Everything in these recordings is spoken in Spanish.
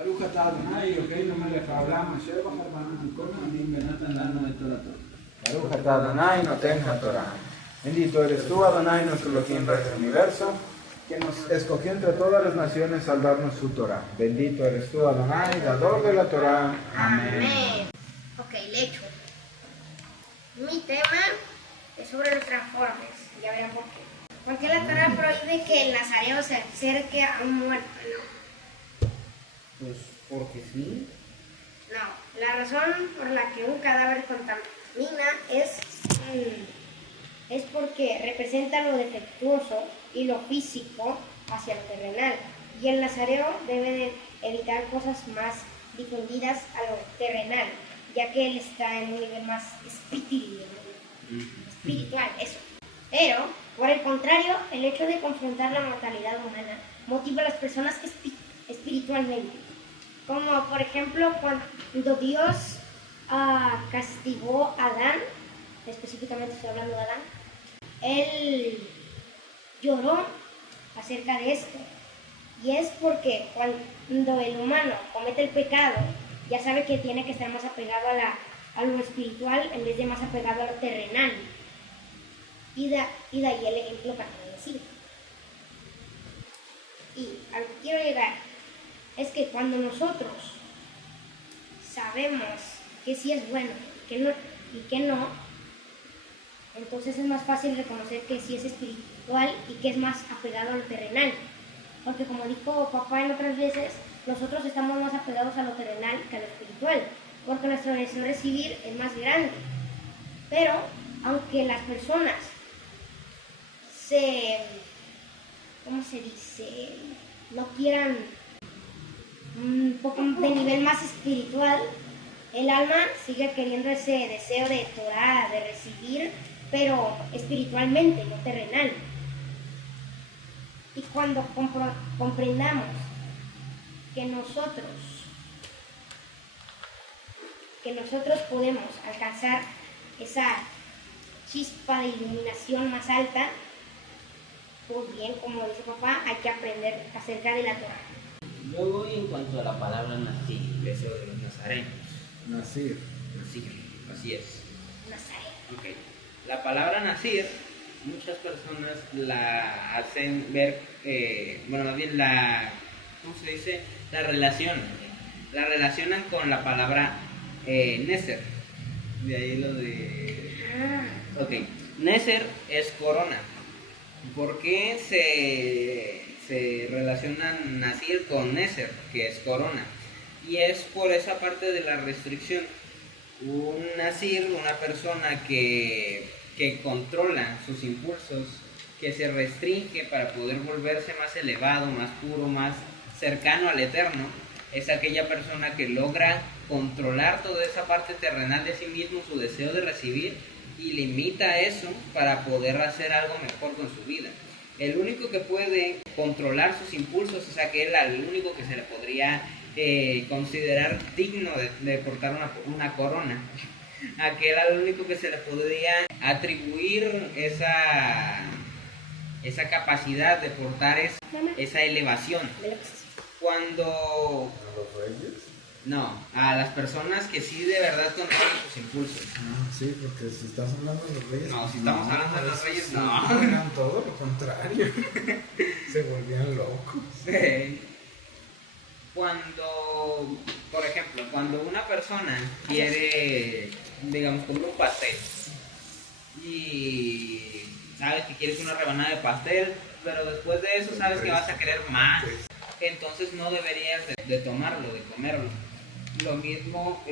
ברוך אתה אדוני אלוהינו מלך העולם אשר בחר בנו מכל העמים ונתן לנו את תורתו. Baruch atah Adonai noten haTorah. Bendito eres tú, Adonai, nuestro Elohim del universo, que nos escogió entre todas las naciones al darnos su Torah. Bendito eres tú, Adonai, dador de la Torah. Amén. Ok, lecho. Mi tema es sobre los transformes. Ya verán por qué. Porque la Torah prohíbe que el nazareo se acerque a un muerto, ¿no? Pues porque sí. No, la razón por la que un cadáver contamina es porque representa lo defectuoso y lo físico hacia lo terrenal. Y el nazareo debe de evitar cosas más difundidas a lo terrenal, ya que él está en un nivel más espiritual, eso. Pero, por el contrario, el hecho de confrontar la mortalidad humana motiva a las personas espiritualmente. Como por ejemplo cuando Dios castigó a Adán, específicamente estoy hablando de Adán, él lloró acerca de esto. Y es porque cuando el humano comete el pecado, ya sabe que tiene que estar más apegado a lo espiritual en vez de más apegado a lo terrenal. Y de ahí el ejemplo para decir. Y a lo que quiero llegar es que cuando nosotros sabemos que sí es bueno y que no, entonces es más fácil reconocer que sí es espiritual y que es más apegado a lo terrenal. Porque como dijo papá en otras veces, nosotros estamos más apegados a lo terrenal que a lo espiritual, porque nuestro deseo de recibir es más grande. Pero, aunque las personas no quieran un poco de nivel más espiritual, el alma sigue queriendo ese deseo de Torah, de recibir, pero espiritualmente, no terrenal. Y cuando comprendamos que nosotros podemos alcanzar esa chispa de iluminación más alta, pues bien, como dice papá, hay que aprender acerca de la Torah. Luego, en cuanto a la palabra Nazir, eso de los nazarenos. Nasir. Nazir, así es. Nazareo. Ok. La palabra Nazir, muchas personas la hacen ver, más bien ¿cómo se dice? La relacionan. La relacionan con la palabra Neser. De ahí lo de... Ok. Neser es corona. ¿Por qué se relacionan Nazir con Neser, que es corona? Y es por esa parte de la restricción. Un Nazir, una persona que controla sus impulsos, que se restringe para poder volverse más elevado, más puro, más cercano al eterno, es aquella persona que logra controlar toda esa parte terrenal de sí mismo, su deseo de recibir, y limita eso para poder hacer algo mejor con su vida. El único que puede controlar sus impulsos es aquel al único que se le podría considerar digno de portar una corona. Aquel al único que se le podría atribuir esa capacidad de portar esa elevación. Cuando... ¿A los reyes? No, a las personas que sí de verdad controlan sus impulsos. Sí, porque si estás hablando de los reyes... No, si estamos hablando de los reyes, sí, no. eran todo lo contrario. Se volvían locos. Sí. Cuando, por ejemplo, cuando una persona quiere, digamos, comer un pastel y sabes que quieres una rebanada de pastel, pero después de eso sabes que vas a querer más, entonces no deberías de tomarlo, de comerlo. Lo mismo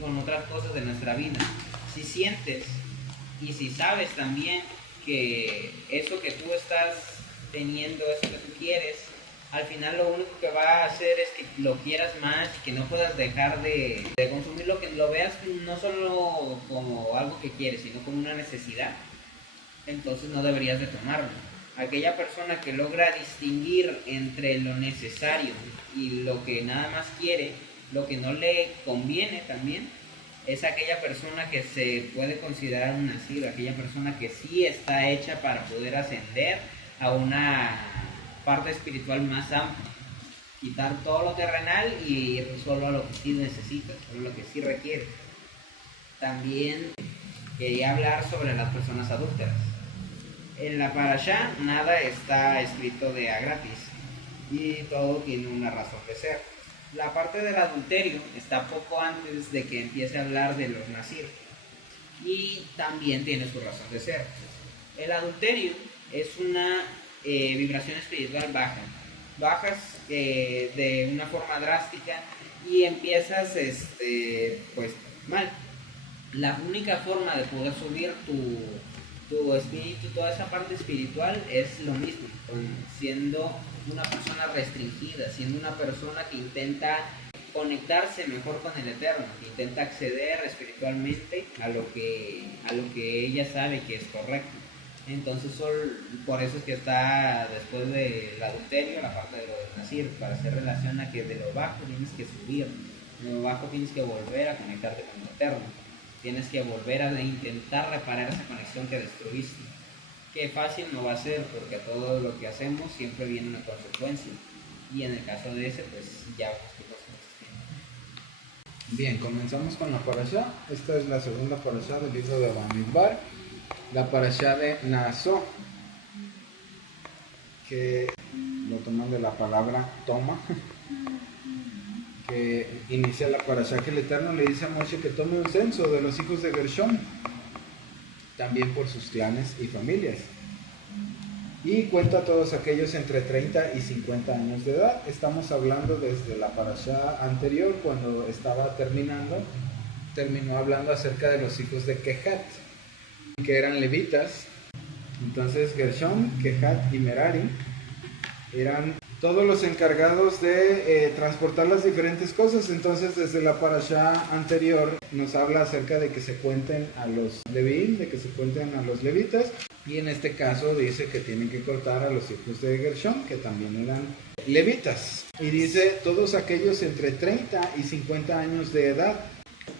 con otras cosas de nuestra vida. Si sientes y si sabes también que eso que tú estás teniendo, eso que tú quieres, al final lo único que va a hacer es que lo quieras más y que no puedas dejar de consumirlo, que lo veas no solo como algo que quieres, sino como una necesidad, entonces no deberías de tomarlo. Aquella persona que logra distinguir entre lo necesario y lo que nada más quiere, lo que no le conviene también, es aquella persona que se puede considerar un nazir, aquella persona que sí está hecha para poder ascender a una parte espiritual más amplia. quitar todo lo terrenal y ir solo a lo que sí necesitas, solo lo que sí requiere. También quería hablar sobre las personas adúlteras. En la parashá nada está escrito de a gratis y todo tiene una razón de ser. La parte del adulterio está poco antes de que empiece a hablar de los nazir y también tiene su razón de ser. El adulterio es una vibración espiritual baja. Bajas de una forma drástica y empiezas pues mal. La única forma de poder subir tu espíritu, toda esa parte espiritual, es lo mismo, siendo una persona restringida, siendo una persona que intenta conectarse mejor con el Eterno, que intenta acceder espiritualmente a lo que ella sabe que es correcto. Entonces por eso es que está después del adulterio la parte de lo del nazir, para hacer relación a que de lo bajo tienes que subir, de lo bajo tienes que volver a conectarte con el Eterno. Tienes que volver a intentar reparar esa conexión que destruiste. Que fácil no va a ser, porque todo lo que hacemos siempre viene una consecuencia. Y en el caso de ese, pues ya vemos qué consecuencias tiene. Bien, comenzamos con la parashá. Esta es la segunda parashá del libro de Bamidbar, la parashá de Naasó, que lo toman de la palabra toma, que inicia la parashá que el Eterno le dice a Moshe que tome un censo de los hijos de Gershom, también por sus clanes y familias, y cuenta a todos aquellos entre 30 y 50 años de edad. Estamos hablando desde la parashá anterior, cuando estaba terminó hablando acerca de los hijos de Kehat, que eran levitas. Entonces Gershom, Kehat y Merari eran todos los encargados de transportar las diferentes cosas. Entonces desde la parashá anterior nos habla acerca de que se cuenten a los levín, de que se cuenten a los levitas, y en este caso dice que tienen que cortar a los hijos de Gershom, que también eran levitas, y dice todos aquellos entre 30 y 50 años de edad,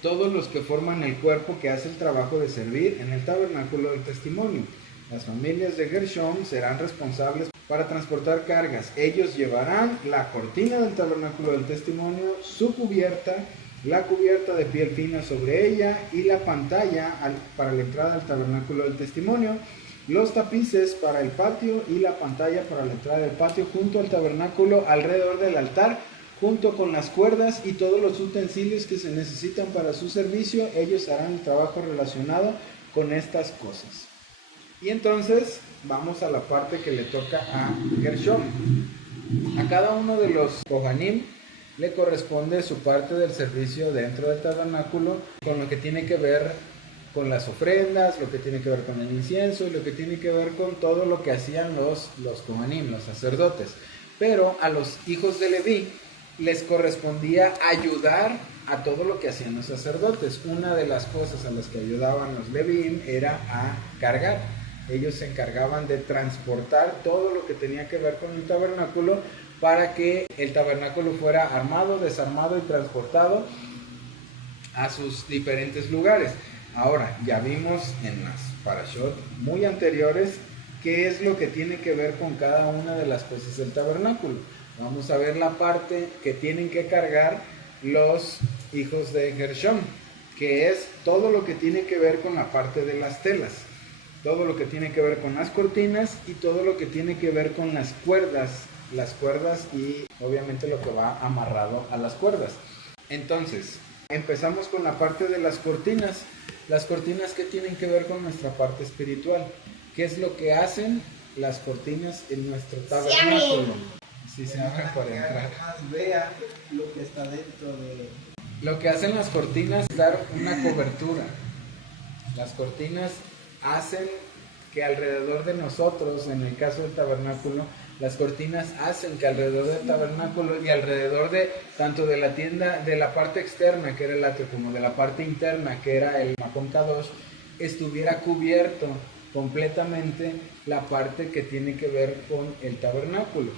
todos los que forman el cuerpo que hace el trabajo de servir en el tabernáculo del testimonio. Las familias de Gershom serán responsables para transportar cargas. Ellos llevarán la cortina del tabernáculo del testimonio, su cubierta, la cubierta de piel fina sobre ella y la pantalla para la entrada al tabernáculo del testimonio, los tapices para el patio y la pantalla para la entrada del patio junto al tabernáculo, alrededor del altar, junto con las cuerdas y todos los utensilios que se necesitan para su servicio. Ellos harán el trabajo relacionado con estas cosas. Y entonces vamos a la parte que le toca a Gershom. A cada uno de los Kohanim le corresponde su parte del servicio dentro del tabernáculo, con lo que tiene que ver con las ofrendas, lo que tiene que ver con el incienso y lo que tiene que ver con todo lo que hacían los Kohanim, los sacerdotes. Pero a los hijos de Leví les correspondía ayudar a todo lo que hacían los sacerdotes. Una de las cosas a las que ayudaban los Leví era a cargar. Ellos se encargaban de transportar todo lo que tenía que ver con el tabernáculo para que el tabernáculo fuera armado, desarmado y transportado a sus diferentes lugares. Ahora, ya vimos en las parashot muy anteriores qué es lo que tiene que ver con cada una de las cosas del tabernáculo. Vamos a ver la parte que tienen que cargar los hijos de Gershom, que es todo lo que tiene que ver con la parte de las telas, todo lo que tiene que ver con las cortinas y todo lo que tiene que ver con las cuerdas y obviamente lo que va amarrado a las cuerdas. Entonces, empezamos con la parte de las cortinas. Las cortinas que tienen que ver con nuestra parte espiritual. ¿Qué es lo que hacen las cortinas en nuestro tabernáculo? Sí, se abren para entrar. Vea lo que está dentro de... Lo que hacen las cortinas es dar una cobertura. Las cortinas hacen que alrededor de nosotros, en el caso del tabernáculo, las cortinas hacen que alrededor del tabernáculo y alrededor de tanto de la tienda, de la parte externa que era el atrio, como de la parte interna que era el Makom Kadosh, estuviera cubierto completamente la parte que tiene que ver con el tabernáculo.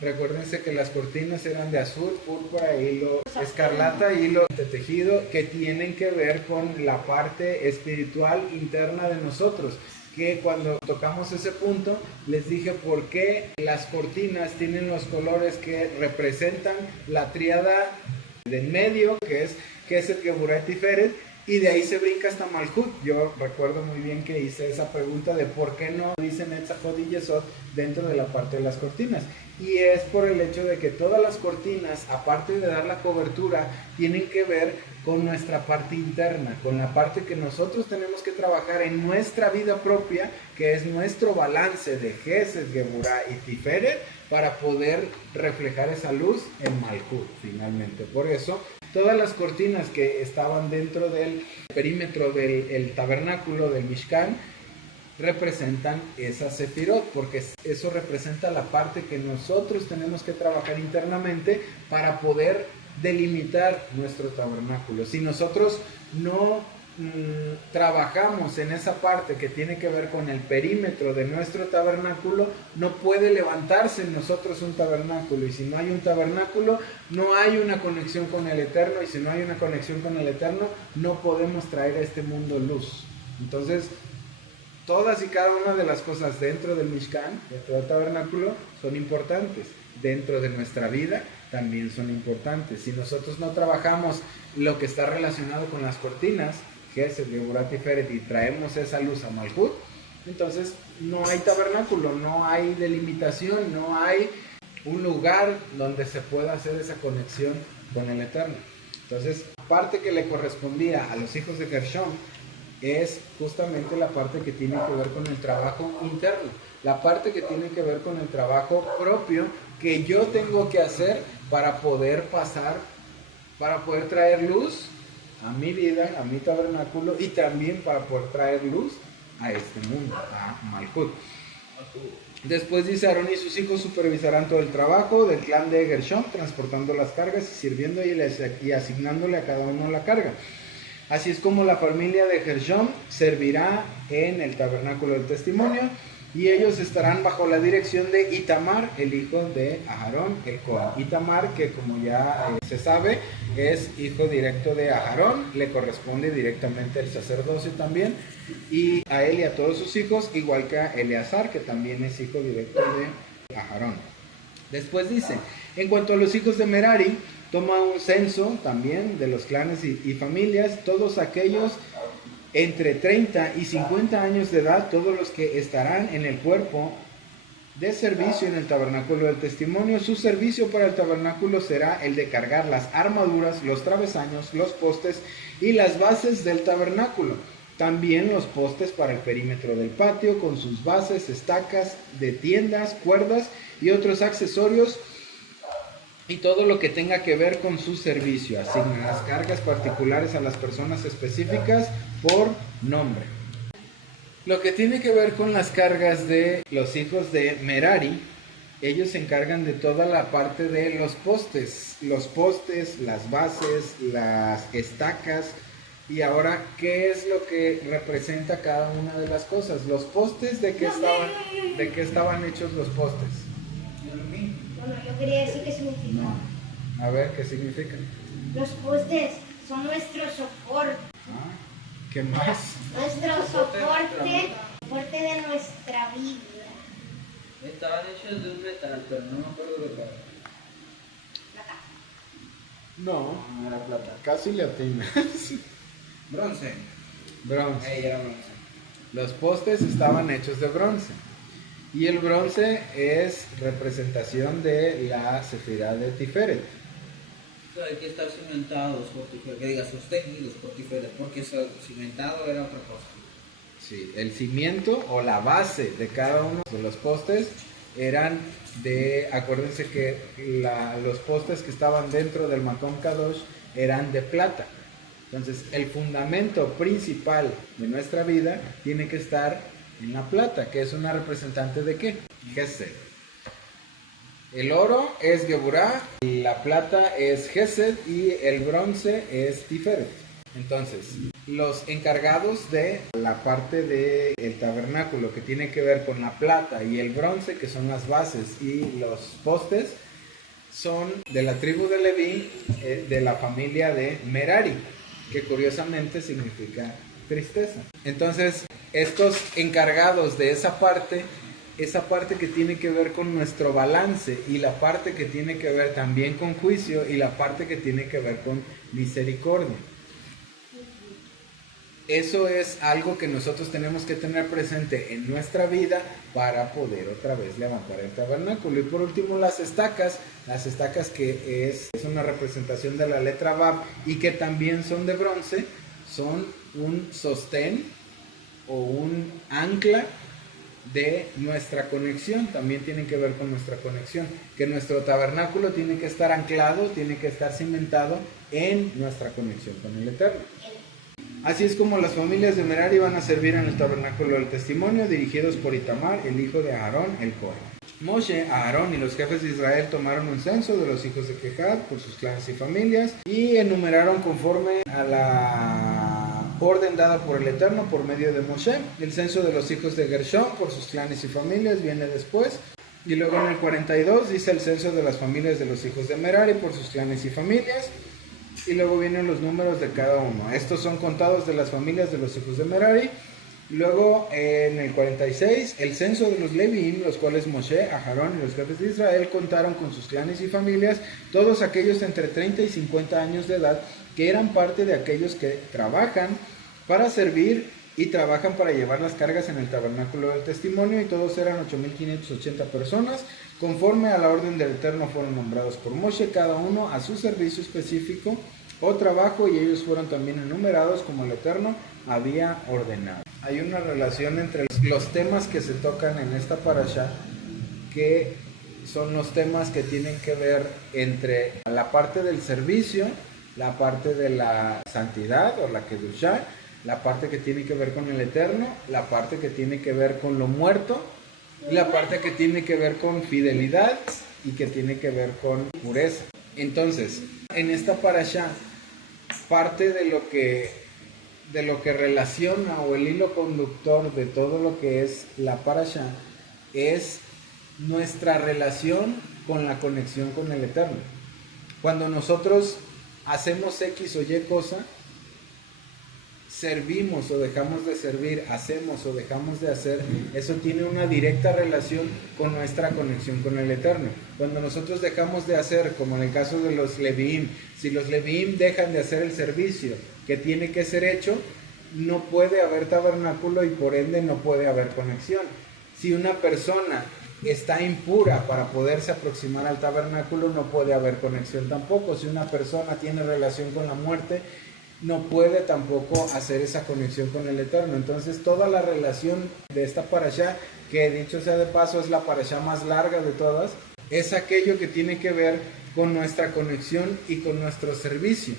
Recuérdense que las cortinas eran de azul, púrpura, hilo escarlata, hilo de tejido, que tienen que ver con la parte espiritual interna de nosotros. que cuando tocamos ese punto les dije por qué las cortinas tienen los colores que representan la tríada de en medio, que es Gesed, Geburah y Tiferet, y de ahí se brinca hasta Malhut. Yo recuerdo muy bien que hice esa pregunta de por qué no dicen Etzachot y Yesod dentro de la parte de las cortinas. Y es por el hecho de que todas las cortinas, aparte de dar la cobertura, tienen que ver con nuestra parte interna, con la parte que nosotros tenemos que trabajar en nuestra vida propia, que es nuestro balance de Gesed, Geburah y Tiferet, para poder reflejar esa luz en Malhut finalmente. Por eso todas las cortinas que estaban dentro del perímetro del tabernáculo del Mishkan representan esa sefirot, porque eso representa la parte que nosotros tenemos que trabajar internamente para poder delimitar nuestro tabernáculo. Si nosotros no trabajamos en esa parte que tiene que ver con el perímetro de nuestro tabernáculo, no puede levantarse en nosotros un tabernáculo, y si no hay un tabernáculo no hay una conexión con el Eterno, y si no hay una conexión con el Eterno no podemos traer a este mundo luz. Entonces todas y cada una de las cosas dentro del Mishkan, dentro del tabernáculo, son importantes. Dentro de nuestra vida también son importantes. Si nosotros no trabajamos lo que está relacionado con las cortinas, Gesed, Geburah, Tiferet, y traemos esa luz a Malhut, entonces no hay tabernáculo, no hay delimitación, no hay un lugar donde se pueda hacer esa conexión con el Eterno. Entonces, parte que le correspondía a los hijos de Gershom es justamente la parte que tiene que ver con el trabajo interno, la parte que tiene que ver con el trabajo propio que yo tengo que hacer para poder pasar, para poder traer luz a mi vida, a mi tabernáculo, y también para poder traer luz a este mundo, a Malhut. Después dice: Aarón y sus hijos supervisarán todo el trabajo del clan de Gershom, transportando las cargas y sirviendo y asignándole a cada uno la carga. Así es como la familia de Gershom servirá en el tabernáculo del testimonio, y ellos estarán bajo la dirección de Itamar, el hijo de Aarón, el Cohen. Itamar, que como ya se sabe, es hijo directo de Aarón, le corresponde directamente el sacerdocio también, y a él y a todos sus hijos, igual que a Eleazar, que también es hijo directo de Aarón. Después dice: en cuanto a los hijos de Merari, toma un censo también de los clanes y familias, todos aquellos entre 30 y 50 años de edad, todos los que estarán en el cuerpo de servicio en el tabernáculo del testimonio. Su servicio para el tabernáculo será el de cargar las armaduras, los travesaños, los postes y las bases del tabernáculo. También los postes para el perímetro del patio, con sus bases, estacas de tiendas, cuerdas y otros accesorios, y todo lo que tenga que ver con su servicio. Asignan las cargas particulares a las personas específicas por nombre. Lo que tiene que ver con las cargas de los hijos de Merari, ellos se encargan de toda la parte de los postes, las bases, las estacas. Y ahora, ¿qué es lo que representa cada una de las cosas? Los postes, ¿de qué estaban hechos los postes? Bueno, yo quería decir qué significa. No. A ver, ¿qué significa? Los postes son nuestro soporte. Ah, ¿qué más? Nuestro soporte de nuestra vida. Estaban hechos de un metal, pero no me acuerdo de qué. Plata. No, No era plata. casi le atinas. Bronce. Bronce. Era bronce. Los postes estaban hechos de bronce. Y el bronce es representación de la sefirá de Tiferet. Hay que estar cimentados por Tiferet, que diga sostenidos por Tiferet, porque eso cimentado era otra cosa. Sí, el cimiento o la base de cada uno de los postes eran de, acuérdense que los postes que estaban dentro del Makom Kadosh eran de plata. Entonces, el fundamento principal de nuestra vida tiene que estar en la plata, que es una representante de ¿qué? Gesed. El oro es Geburah, la plata es Gesed y el bronce es Tiferet. Entonces, los encargados de la parte del tabernáculo que tiene que ver con la plata y el bronce, que son las bases y los postes, son de la tribu de Leví, de la familia de Merari, que curiosamente significa tristeza. Entonces, estos encargados de esa parte que tiene que ver con nuestro balance y la parte que tiene que ver también con juicio y la parte que tiene que ver con misericordia. Eso es algo que nosotros tenemos que tener presente en nuestra vida para poder otra vez levantar el tabernáculo. Y por último, las estacas que es una representación de la letra Vav y que también son de bronce, son un sostén o un ancla de nuestra conexión. También tienen que ver con nuestra conexión, que nuestro tabernáculo tiene que estar anclado, tiene que estar cimentado en nuestra conexión con el Eterno. Así es como las familias de Merari van a servir en el tabernáculo del testimonio, dirigidos por Itamar, el hijo de Aarón, el Cohen. Moshe, Aarón y los jefes de Israel tomaron un censo de los hijos de Kehat por sus clanes y familias y enumeraron conforme a la orden dada por el Eterno por medio de Moshe. El censo de los hijos de Gershón por sus clanes y familias viene después. Y luego en el 42 dice el censo de las familias de los hijos de Merari por sus clanes y familias. Y luego vienen los números de cada uno. Estos son contados de las familias de los hijos de Merari. Luego en el 46 el censo de los Leviim, los cuales Moshe, Aarón y los jefes de Israel contaron con sus clanes y familias, todos aquellos entre 30 y 50 años de edad, que eran parte de aquellos que trabajan para servir y trabajan para llevar las cargas en el tabernáculo del testimonio, y todos eran 8.580 personas. Conforme a la orden del Eterno fueron nombrados por Moshe, cada uno a su servicio específico o trabajo, y ellos fueron también enumerados como el Eterno había ordenado. Hay una relación entre los temas que se tocan en esta parasha, que son los temas que tienen que ver entre la parte del servicio, la parte de la santidad o la kedushá, la parte que tiene que ver con el Eterno, la parte que tiene que ver con lo muerto, y la parte que tiene que ver con fidelidad y que tiene que ver con pureza. Entonces, en esta parasha, parte de lo que relaciona, o el hilo conductor de todo lo que es la parasha, es nuestra relación con la conexión con el Eterno. Cuando nosotros hacemos X o Y cosa, servimos o dejamos de servir, hacemos o dejamos de hacer, eso tiene una directa relación con nuestra conexión con el Eterno. Cuando nosotros dejamos de hacer, como en el caso de los Leviim, si los Leviim dejan de hacer el servicio que tiene que ser hecho, no puede haber tabernáculo y por ende no puede haber conexión. Si una persona está impura para poderse aproximar al tabernáculo, no puede haber conexión tampoco. Si una persona tiene relación con la muerte, no puede tampoco hacer esa conexión con el Eterno. Entonces toda la relación de esta parashá, que dicho sea de paso es la parashá más larga de todas, es aquello que tiene que ver con nuestra conexión y con nuestro servicio,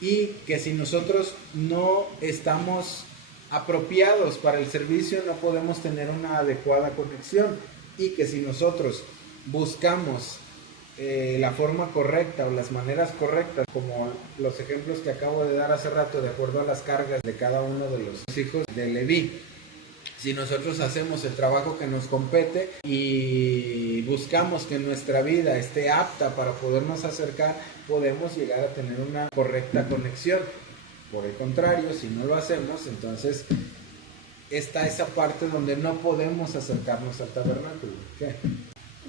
y que si nosotros no estamos apropiados para el servicio, no podemos tener una adecuada conexión, y que si nosotros buscamos la forma correcta o las maneras correctas, como los ejemplos que acabo de dar hace rato, de acuerdo a las cargas de cada uno de los hijos de Leví, si nosotros hacemos el trabajo que nos compete y buscamos que nuestra vida esté apta para podernos acercar, podemos llegar a tener una correcta conexión. Por el contrario, si no lo hacemos, entonces está esa parte donde no podemos acercarnos al tabernáculo. ¿Qué?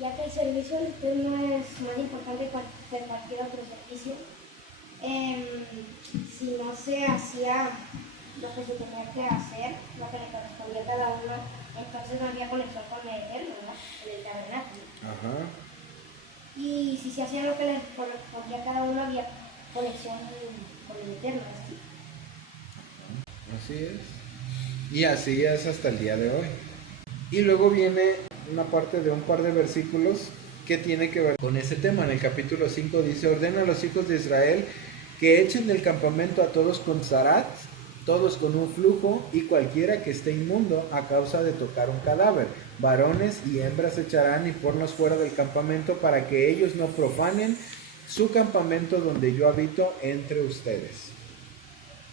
Ya que el servicio al Eterno es más importante que cualquier otro servicio, si no se hacía lo que se tenía que hacer, lo que le correspondía a cada uno, entonces no había conexión con el Eterno, ¿no? En el tabernáculo. Ajá. Y si se hacía lo que le correspondía a cada uno, había conexión con el Eterno, ¿sí? Así es. Y así es hasta el día de hoy. Y luego viene una parte de un par de versículos que tiene que ver con ese tema. En el capítulo 5 dice: ordena a los hijos de Israel que echen del campamento a todos con zarat, todos con un flujo, y cualquiera que esté inmundo a causa de tocar un cadáver. Varones y hembras echarán y ponlos fuera del campamento, para que ellos no profanen su campamento donde yo habito entre ustedes.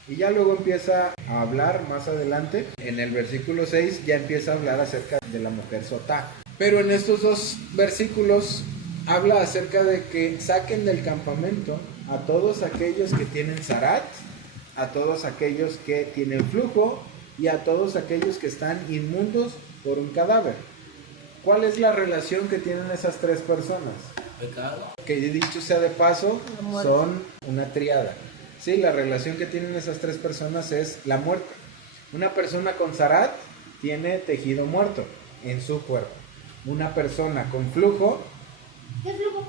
Y ya luego empieza a hablar más adelante, en el versículo 6 ya empieza a hablar acerca de la mujer sotá. Pero en estos dos versículos habla acerca de que saquen del campamento a todos aquellos que tienen zarat a todos aquellos que tienen flujo y a todos aquellos que están inmundos por un cadáver. ¿Cuál es la relación que tienen esas tres personas? Pecado. Que dicho sea de paso, La muerte. son una tríada. Sí, la relación que tienen esas tres personas es la muerte. Una persona con zarat tiene tejido muerto en su cuerpo. Una persona con flujo, ¿Qué flujo?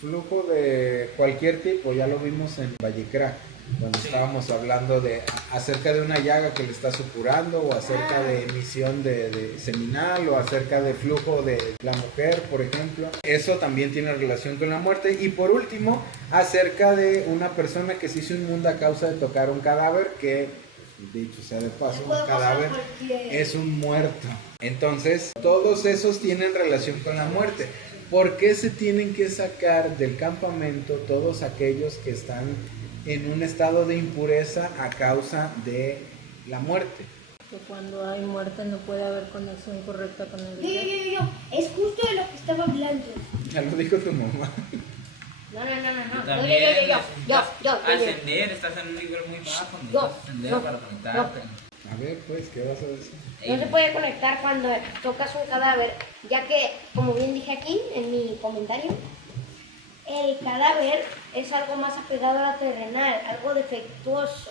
flujo de cualquier tipo, ya lo vimos en Vallecra, cuando estábamos hablando acerca de una llaga que le está supurando, o acerca de emisión de seminal, o acerca de flujo de la mujer, por ejemplo. Eso también tiene relación con la muerte. Y por último, acerca de una persona que se hizo inmunda a causa de tocar un cadáver, que, dicho sea de paso, un cadáver es un muerto. Entonces, todos esos tienen relación con la muerte. ¿Por qué se tienen que sacar del campamento todos aquellos que están en un estado de impureza a causa de la muerte? Que cuando hay muerte no puede haber conexión correcta con el Yo. Es justo de lo que estaba hablando. Ya lo dijo tu mamá. No. También Yo. ascender, estás en un nivel muy bajo, necesitas ascender para conectarte. A ver, pues, ¿qué vas a decir? No se puede conectar cuando tocas un cadáver, ya que, como bien dije aquí en mi comentario, el cadáver es algo más apegado a la terrenal, algo defectuoso,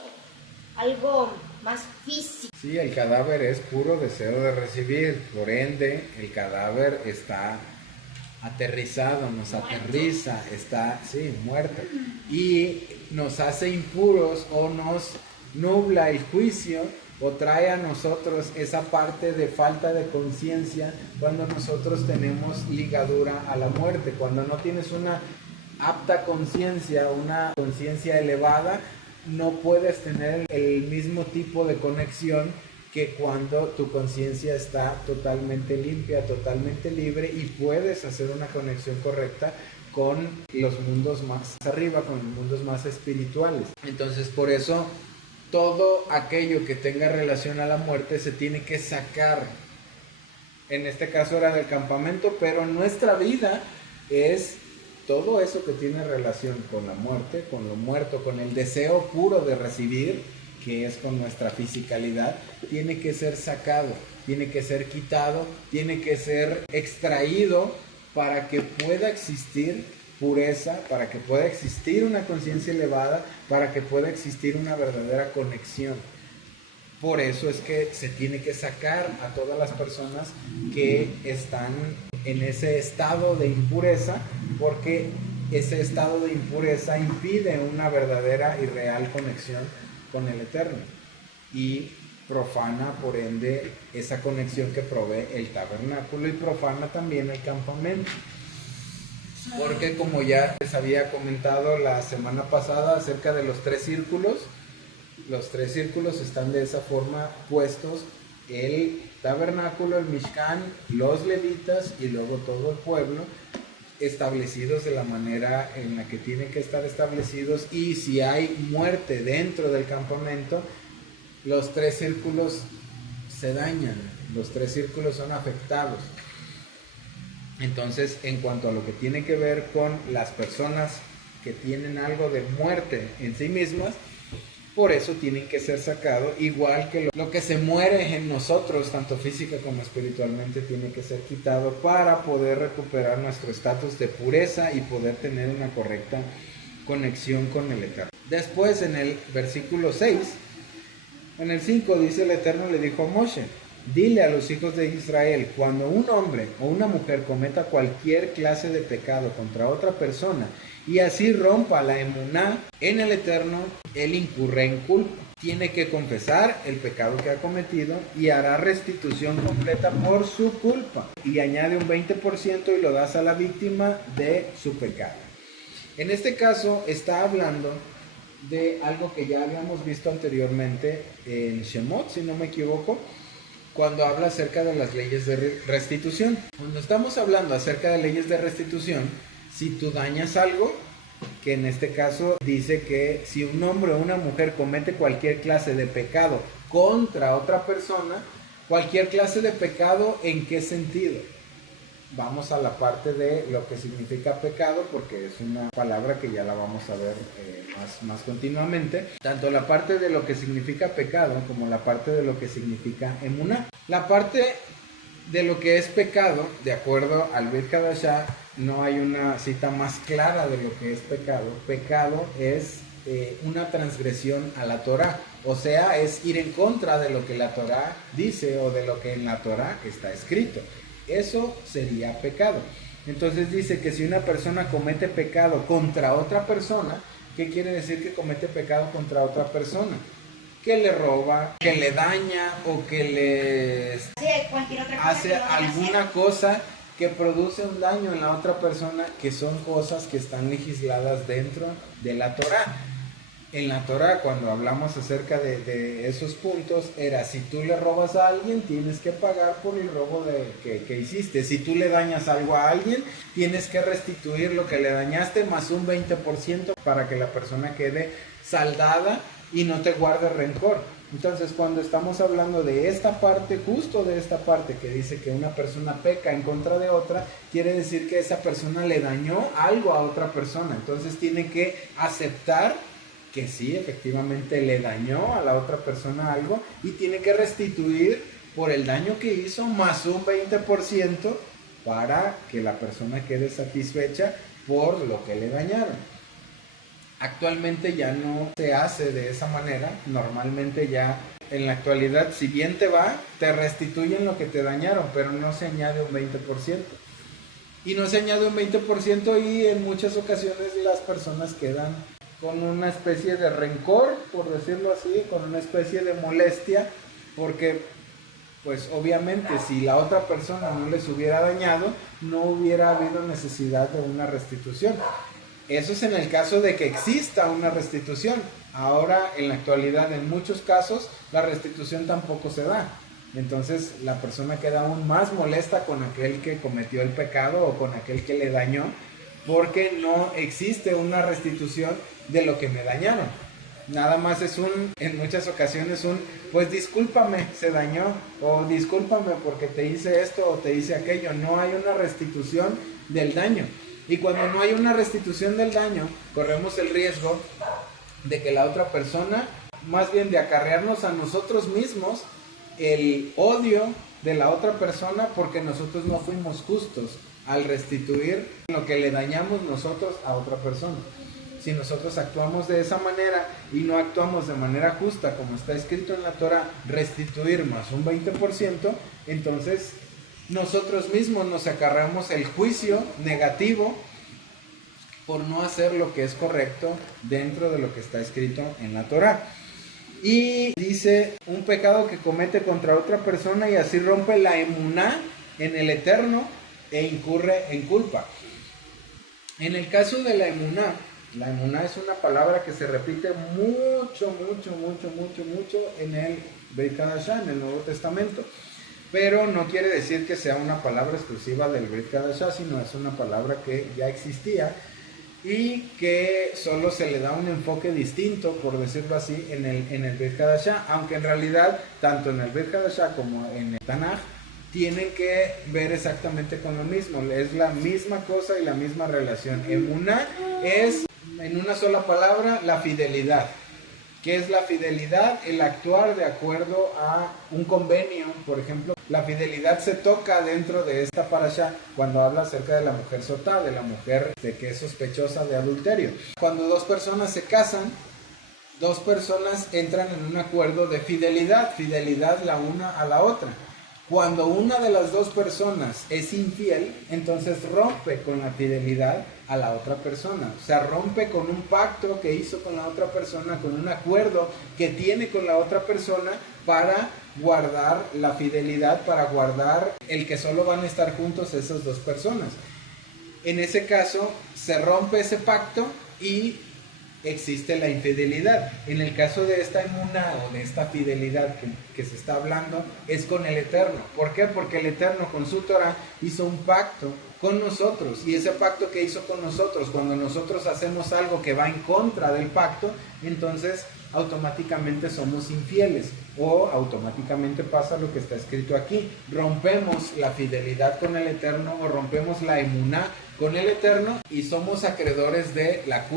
algo más físico. Sí, el cadáver es puro deseo de recibir, por ende, el cadáver está aterrizado, nos aterriza, está, sí, muerto, y nos hace impuros o nos nubla el juicio o trae a nosotros esa parte de falta de conciencia cuando nosotros tenemos ligadura a la muerte. Cuando no tienes una apta conciencia, una conciencia elevada, no puedes tener el mismo tipo de conexión que cuando tu conciencia está totalmente limpia, totalmente libre, y puedes hacer una conexión correcta con los mundos más arriba, con los mundos más espirituales. Entonces, por eso todo aquello que tenga relación a la muerte se tiene que sacar. En este caso era del campamento, pero nuestra vida es todo eso que tiene relación con la muerte, con lo muerto, con el deseo puro de recibir, que es con nuestra fisicalidad, tiene que ser sacado, tiene que ser quitado, tiene que ser extraído para que pueda existir pureza, para que pueda existir una conciencia elevada, para que pueda existir una verdadera conexión. Por eso es que se tiene que sacar a todas las personas que están en ese estado de impureza, porque ese estado de impureza impide una verdadera y real conexión con el Eterno y profana, por ende, esa conexión que provee el tabernáculo, y profana también el campamento. Porque, como ya les había comentado la semana pasada acerca de los tres círculos están de esa forma puestos: el tabernáculo, el Mishkan, los levitas y luego todo el pueblo, establecidos de la manera en la que tienen que estar establecidos. Y si hay muerte dentro del campamento, los tres círculos se dañan, los tres círculos son afectados. Entonces, en cuanto a lo que tiene que ver con las personas que tienen algo de muerte en sí mismas, por eso tienen que ser sacados, igual que lo que se muere en nosotros, tanto física como espiritualmente, tiene que ser quitado para poder recuperar nuestro estatus de pureza y poder tener una correcta conexión con el Eterno. Después, en el versículo 6, en el 5 dice: el Eterno le dijo a Moshe: dile a los hijos de Israel, cuando un hombre o una mujer cometa cualquier clase de pecado contra otra persona y así rompa la emuná en el Eterno, él incurre en culpa. Tiene que confesar el pecado que ha cometido y hará restitución completa por su culpa. Y añade un 20% y lo das a la víctima de su pecado. En este caso está hablando de algo que ya habíamos visto anteriormente en Shemot, si no me equivoco, cuando habla acerca de las leyes de restitución. Cuando estamos hablando acerca de leyes de restitución, si tú dañas algo, que en este caso dice que si un hombre o una mujer comete cualquier clase de pecado contra otra persona, cualquier clase de pecado, ¿en qué sentido? vamos a la parte de lo que significa pecado, porque es una palabra que ya la vamos a ver más continuamente. Tanto la parte de lo que significa pecado como la parte de lo que significa emuná. La parte de lo que es pecado, de acuerdo al Brit Hadashah, no hay una cita más clara de lo que es pecado. Pecado es una transgresión a la Torah, o sea, es ir en contra de lo que la Torah dice o de lo que en la Torah está escrito. Eso sería pecado. Entonces dice que si una persona comete pecado contra otra persona, ¿qué quiere decir que comete pecado contra otra persona? Que le roba, que le daña o que le cualquier otra cosa hace que no debe alguna hacer. cosa que produce un daño en la otra persona, que son cosas que están legisladas dentro de la Torah. En la Torah, cuando hablamos acerca de esos puntos, era si tú le robas a alguien, tienes que pagar por el robo que hiciste. Si tú le dañas algo a alguien, tienes que restituir lo que le dañaste más un 20% para que la persona quede saldada y no te guarde rencor. Entonces, cuando estamos hablando de esta parte, justo de esta parte que dice que una persona peca en contra de otra, quiere decir que esa persona le dañó algo a otra persona. Entonces tiene que aceptar que sí, efectivamente le dañó a la otra persona algo y tiene que restituir por el daño que hizo más un 20% para que la persona quede satisfecha por lo que le dañaron. Actualmente ya no se hace de esa manera. Normalmente ya en la actualidad, si bien te va, te restituyen lo que te dañaron, pero no se añade un 20%. Y no se añade un 20% y en muchas ocasiones las personas quedan con una especie de rencor, por decirlo así, con una especie de molestia, porque pues obviamente si la otra persona no les hubiera dañado, no hubiera habido necesidad de una restitución. Eso es en el caso de que exista una restitución. Ahora, en la actualidad, en muchos casos, la restitución tampoco se da. Entonces, la persona queda aún más molesta con aquel que cometió el pecado o con aquel que le dañó, porque no existe una restitución de lo que me dañaron. Nada más es en muchas ocasiones pues discúlpame, se dañó, o discúlpame porque te hice esto o te hice aquello. No hay una restitución del daño. Y cuando no hay una restitución del daño, corremos el riesgo de que la otra persona, más bien de acarrearnos a nosotros mismos el odio de la otra persona porque nosotros no fuimos justos al restituir lo que le dañamos nosotros a otra persona. Si nosotros actuamos de esa manera y no actuamos de manera justa, como está escrito en la Torah, restituir más un 20%, entonces nosotros mismos nos acarreamos el juicio negativo por no hacer lo que es correcto dentro de lo que está escrito en la Torah. Y dice, un pecado que comete contra otra persona y así rompe la emuná en el Eterno e incurre en culpa. En el caso de la emuná es una palabra que se repite mucho en el Brit Hadashah, en el Nuevo Testamento. Pero no quiere decir que sea una palabra exclusiva del Brit Hadashah, sino es una palabra que ya existía y que solo se le da un enfoque distinto, por decirlo así, en el Brit Hadashah, aunque en realidad, tanto en el Brit Hadashah como en el Tanaj, tienen que ver exactamente con lo mismo. Es la misma cosa y la misma relación. Emuná es, en una sola palabra, la fidelidad. ¿Qué es la fidelidad? El actuar de acuerdo a un convenio. Por ejemplo, la fidelidad se toca dentro de esta parashá cuando habla acerca de la mujer sotá, de la mujer que es sospechosa de adulterio. Cuando dos personas se casan, dos personas entran en un acuerdo de fidelidad la una a la otra. Cuando una de las dos personas es infiel, entonces rompe con la fidelidad a la otra persona. O sea, rompe con un pacto que hizo con la otra persona, con un acuerdo que tiene con la otra persona para guardar la fidelidad, para guardar el que solo van a estar juntos esas dos personas. En ese caso, se rompe ese pacto y existe la infidelidad. En el caso de esta emuná o de esta fidelidad que se está hablando, es con el Eterno. ¿Por qué? Porque el Eterno con su Torah hizo un pacto con nosotros, y ese pacto que hizo con nosotros, cuando nosotros hacemos algo que va en contra del pacto, entonces automáticamente somos infieles, o automáticamente pasa lo que está escrito aquí: rompemos la fidelidad con el Eterno, o rompemos la emuná con el Eterno, y somos acreedores de la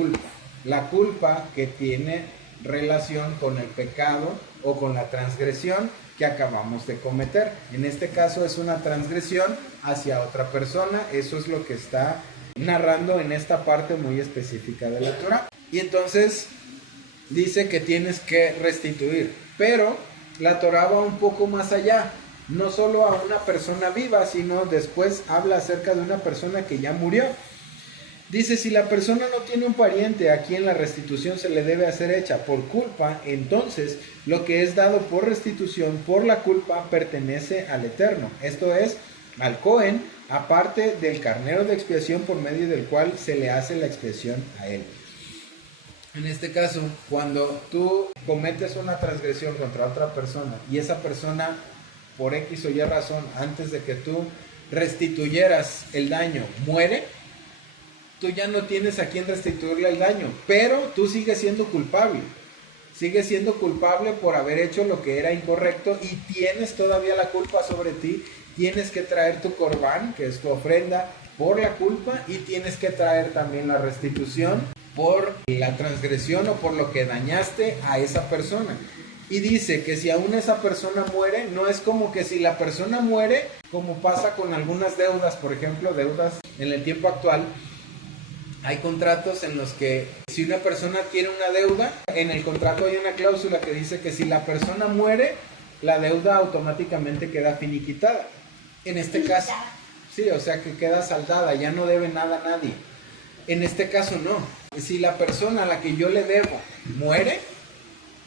culpa que tiene relación con el pecado o con la transgresión que acabamos de cometer. En este caso es una transgresión hacia otra persona. Eso es lo que está narrando en esta parte muy específica de la Torah. Y entonces dice que tienes que restituir, pero la Torah va un poco más allá, no solo a una persona viva, sino después habla acerca de una persona que ya murió. Dice: si la persona no tiene un pariente a quien la restitución se le debe hacer hecha por culpa, entonces lo que es dado por restitución por la culpa pertenece al Eterno, esto es, al Cohen, aparte del carnero de expiación por medio del cual se le hace la expiación a él. En este caso, cuando tú cometes una transgresión contra otra persona y esa persona, por X o Y razón, antes de que tú restituyeras el daño, muere, tú ya no tienes a quien restituirle el daño, pero tú sigues siendo culpable. Sigues siendo culpable por haber hecho lo que era incorrecto y tienes todavía la culpa sobre ti. Tienes que traer tu corbán, que es tu ofrenda, por la culpa, y tienes que traer también la restitución por la transgresión o por lo que dañaste a esa persona. Y dice que si aún esa persona muere, no es como que si la persona muere, como pasa con algunas deudas, por ejemplo, deudas en el tiempo actual. Hay contratos en los que si una persona tiene una deuda, en el contrato hay una cláusula que dice que si la persona muere, la deuda automáticamente queda finiquitada. En este caso, sí, o sea que queda saldada, ya no debe nada a nadie. En este caso no. Si la persona a la que yo le debo muere,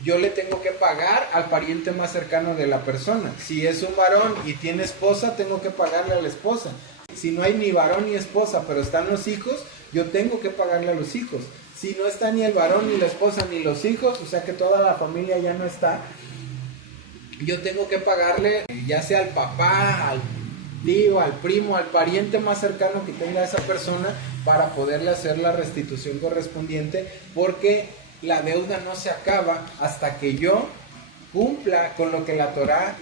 yo le tengo que pagar al pariente más cercano de la persona. Si es un varón y tiene esposa, tengo que pagarle a la esposa. Si no hay ni varón ni esposa, pero están los hijos, yo tengo que pagarle a los hijos. Si no está ni el varón, ni la esposa, ni los hijos, o sea que toda la familia ya no está, yo tengo que pagarle ya sea al papá, al tío, al primo, al pariente más cercano que tenga esa persona, para poderle hacer la restitución correspondiente, porque la deuda no se acaba hasta que yo cumpla con lo que la Torah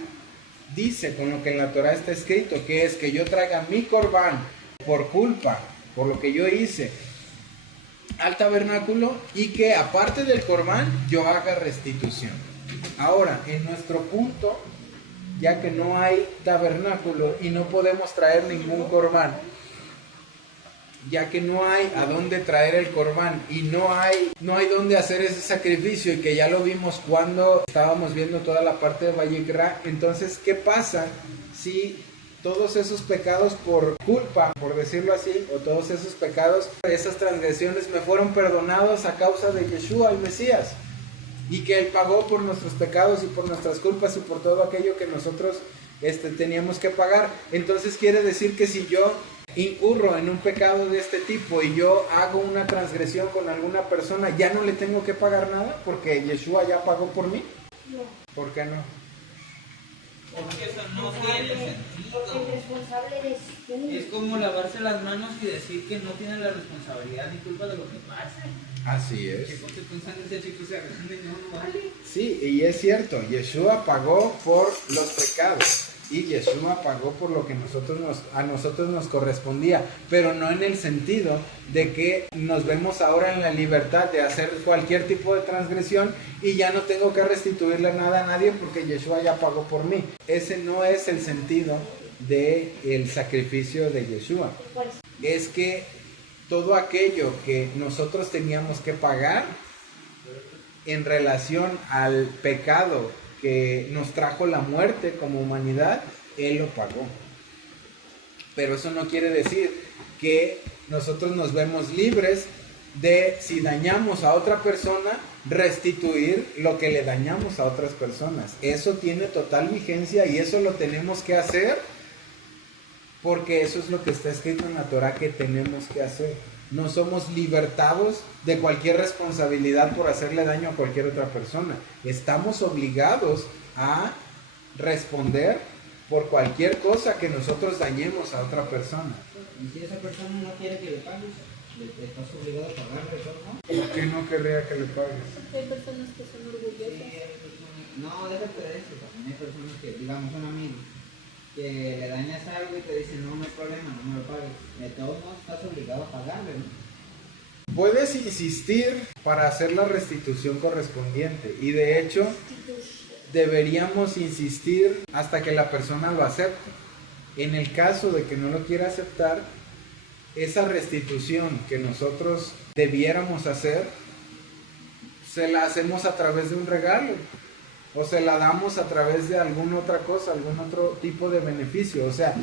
dice, con lo que en la Torah está escrito, que es que yo traiga mi corbán por culpa, por lo que yo hice, al tabernáculo, y que aparte del corbán yo haga restitución. Ahora, en nuestro punto, ya que no hay tabernáculo y no podemos traer ningún corbán, ya que no hay a dónde traer el corbán y no hay dónde hacer ese sacrificio, y que ya lo vimos cuando estábamos viendo toda la parte de Vayikra, entonces, ¿qué pasa si todos esos pecados por culpa, por decirlo así, o todos esos pecados, esas transgresiones me fueron perdonados a causa de Yeshua, el Mesías, y que Él pagó por nuestros pecados y por nuestras culpas y por todo aquello que nosotros teníamos que pagar? Entonces quiere decir que si yo incurro en un pecado de este tipo y yo hago una transgresión con alguna persona, ¿ya no le tengo que pagar nada porque Yeshua ya pagó por mí? No. ¿Por qué no? Porque eso no tiene sentido. Porque el responsable es... Es como lavarse las manos y decir que no tiene la responsabilidad ni culpa de lo que pasa. Así es. Que ponte con sangre ese chico sea grande, no vale. Sí, y es cierto, Yeshua pagó por los pecados y Yeshua pagó por lo que a nosotros nos correspondía, pero no en el sentido de que nos vemos ahora en la libertad de hacer cualquier tipo de transgresión y ya no tengo que restituirle nada a nadie porque Yeshua ya pagó por mí. Ese no es el sentido del sacrificio de Yeshua. Es que todo aquello que nosotros teníamos que pagar en relación al pecado que nos trajo la muerte como humanidad, Él lo pagó. Pero eso no quiere decir que nosotros nos vemos libres de, si dañamos a otra persona, restituir lo que le dañamos a otras personas. Eso tiene total vigencia y eso lo tenemos que hacer porque eso es lo que está escrito en la Torah que tenemos que hacer. no somos libertados de cualquier responsabilidad por hacerle daño a cualquier otra persona. Estamos obligados a responder por cualquier cosa que nosotros dañemos a otra persona. Y si esa persona no quiere que le pagues, estás obligado a pagarle, ¿no? ¿Por qué no querría que le pagues? Hay personas que son orgullosas. No, déjate de eso. También hay personas que, digamos, un amigo, que le dañas algo y te dicen, no, no hay problema, no me lo pagues. De todos modos, estás obligado a pagarle, ¿no? Puedes insistir para hacer la restitución correspondiente y de hecho deberíamos insistir hasta que la persona lo acepte. En el caso de que no lo quiera aceptar, esa restitución que nosotros debiéramos hacer, se la hacemos a través de un regalo o se la damos a través de alguna otra cosa, algún otro tipo de beneficio. O sea,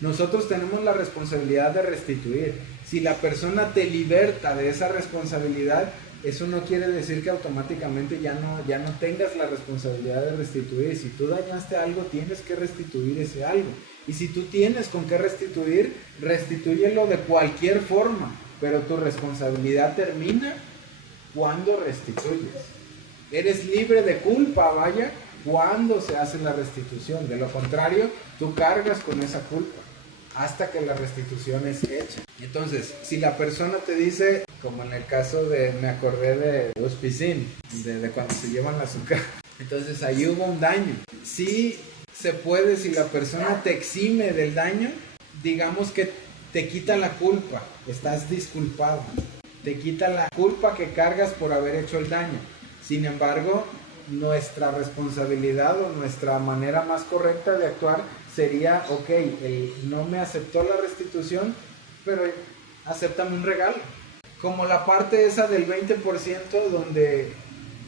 nosotros tenemos la responsabilidad de restituir. Si la persona te liberta de esa responsabilidad, eso no quiere decir que automáticamente ya no tengas la responsabilidad de restituir. Si tú dañaste algo, tienes que restituir ese algo. Y si tú tienes con qué restituir, restitúyelo de cualquier forma. Pero tu responsabilidad termina cuando restituyes. Eres libre de culpa, vaya, cuando se hace la restitución. De lo contrario, tú cargas con esa culpa hasta que la restitución es hecha. Entonces, si la persona te dice, como en el caso de, me acordé de Hospicín, de cuando se llevan la azúcar, entonces ahí hubo un daño. Sí se puede, si la persona te exime del daño, digamos que te quita la culpa, estás disculpado, te quita la culpa que cargas por haber hecho el daño. Sin embargo, nuestra responsabilidad o nuestra manera más correcta de actuar sería, ok, no me aceptó la restitución, pero acéptame un regalo. Como la parte esa del 20% donde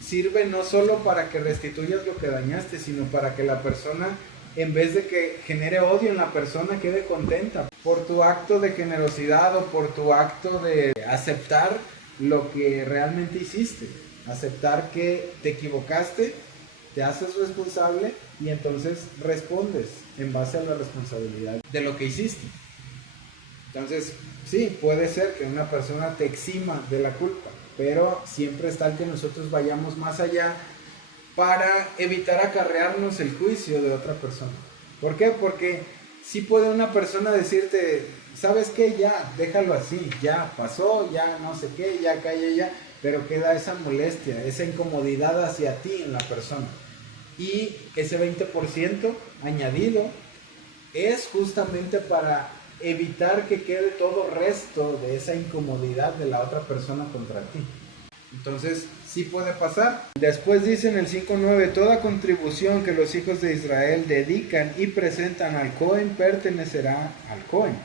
sirve no solo para que restituyas lo que dañaste, sino para que la persona, en vez de que genere odio en la persona, quede contenta por tu acto de generosidad o por tu acto de aceptar lo que realmente hiciste. Aceptar que te equivocaste, te haces responsable y entonces respondes en base a la responsabilidad de lo que hiciste. Entonces, sí, puede ser que una persona te exima de la culpa, pero siempre está el que nosotros vayamos más allá para evitar acarrearnos el juicio de otra persona. ¿Por qué? Porque sí puede una persona decirte, ¿sabes qué? Ya, déjalo así, ya pasó, ya no sé qué, ya calla, ya, pero queda esa molestia, esa incomodidad hacia ti en la persona. Y ese 20% añadido es justamente para evitar que quede todo resto de esa incomodidad de la otra persona contra ti. Entonces, sí puede pasar. Después dice en el 5.9, toda contribución que los hijos de Israel dedican y presentan al Cohen pertenecerá al Cohen.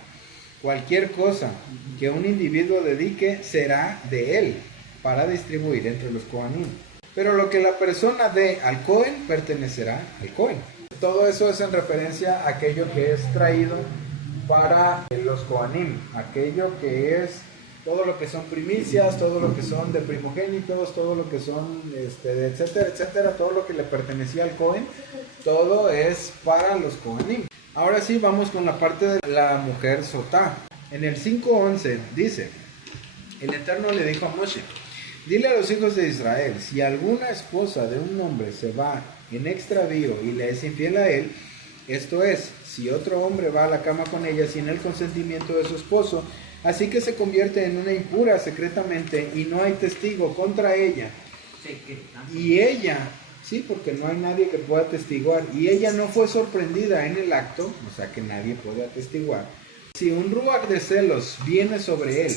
Cualquier cosa que un individuo dedique será de él para distribuir entre los Cohanim. Pero lo que la persona dé al Cohen pertenecerá al Cohen. Todo eso es en referencia a aquello que es traído para los Cohanim, aquello que es todo lo que son primicias, todo lo que son de primogénitos, todo lo que son etcétera, etcétera, todo lo que le pertenecía al Cohen, todo es para los Cohanim. Ahora sí, vamos con la parte de la mujer Sotá. En el 5.11 dice, el Eterno le dijo a Moshe, dile a los hijos de Israel, si alguna esposa de un hombre se va en extravío y le es infiel a él, esto es, si otro hombre va a la cama con ella sin el consentimiento de su esposo, así que se convierte en una impura secretamente y no hay testigo contra ella, y ella, sí, porque no hay nadie que pueda atestiguar, y ella no fue sorprendida en el acto, o sea que nadie puede atestiguar, si un ruach de celos viene sobre él,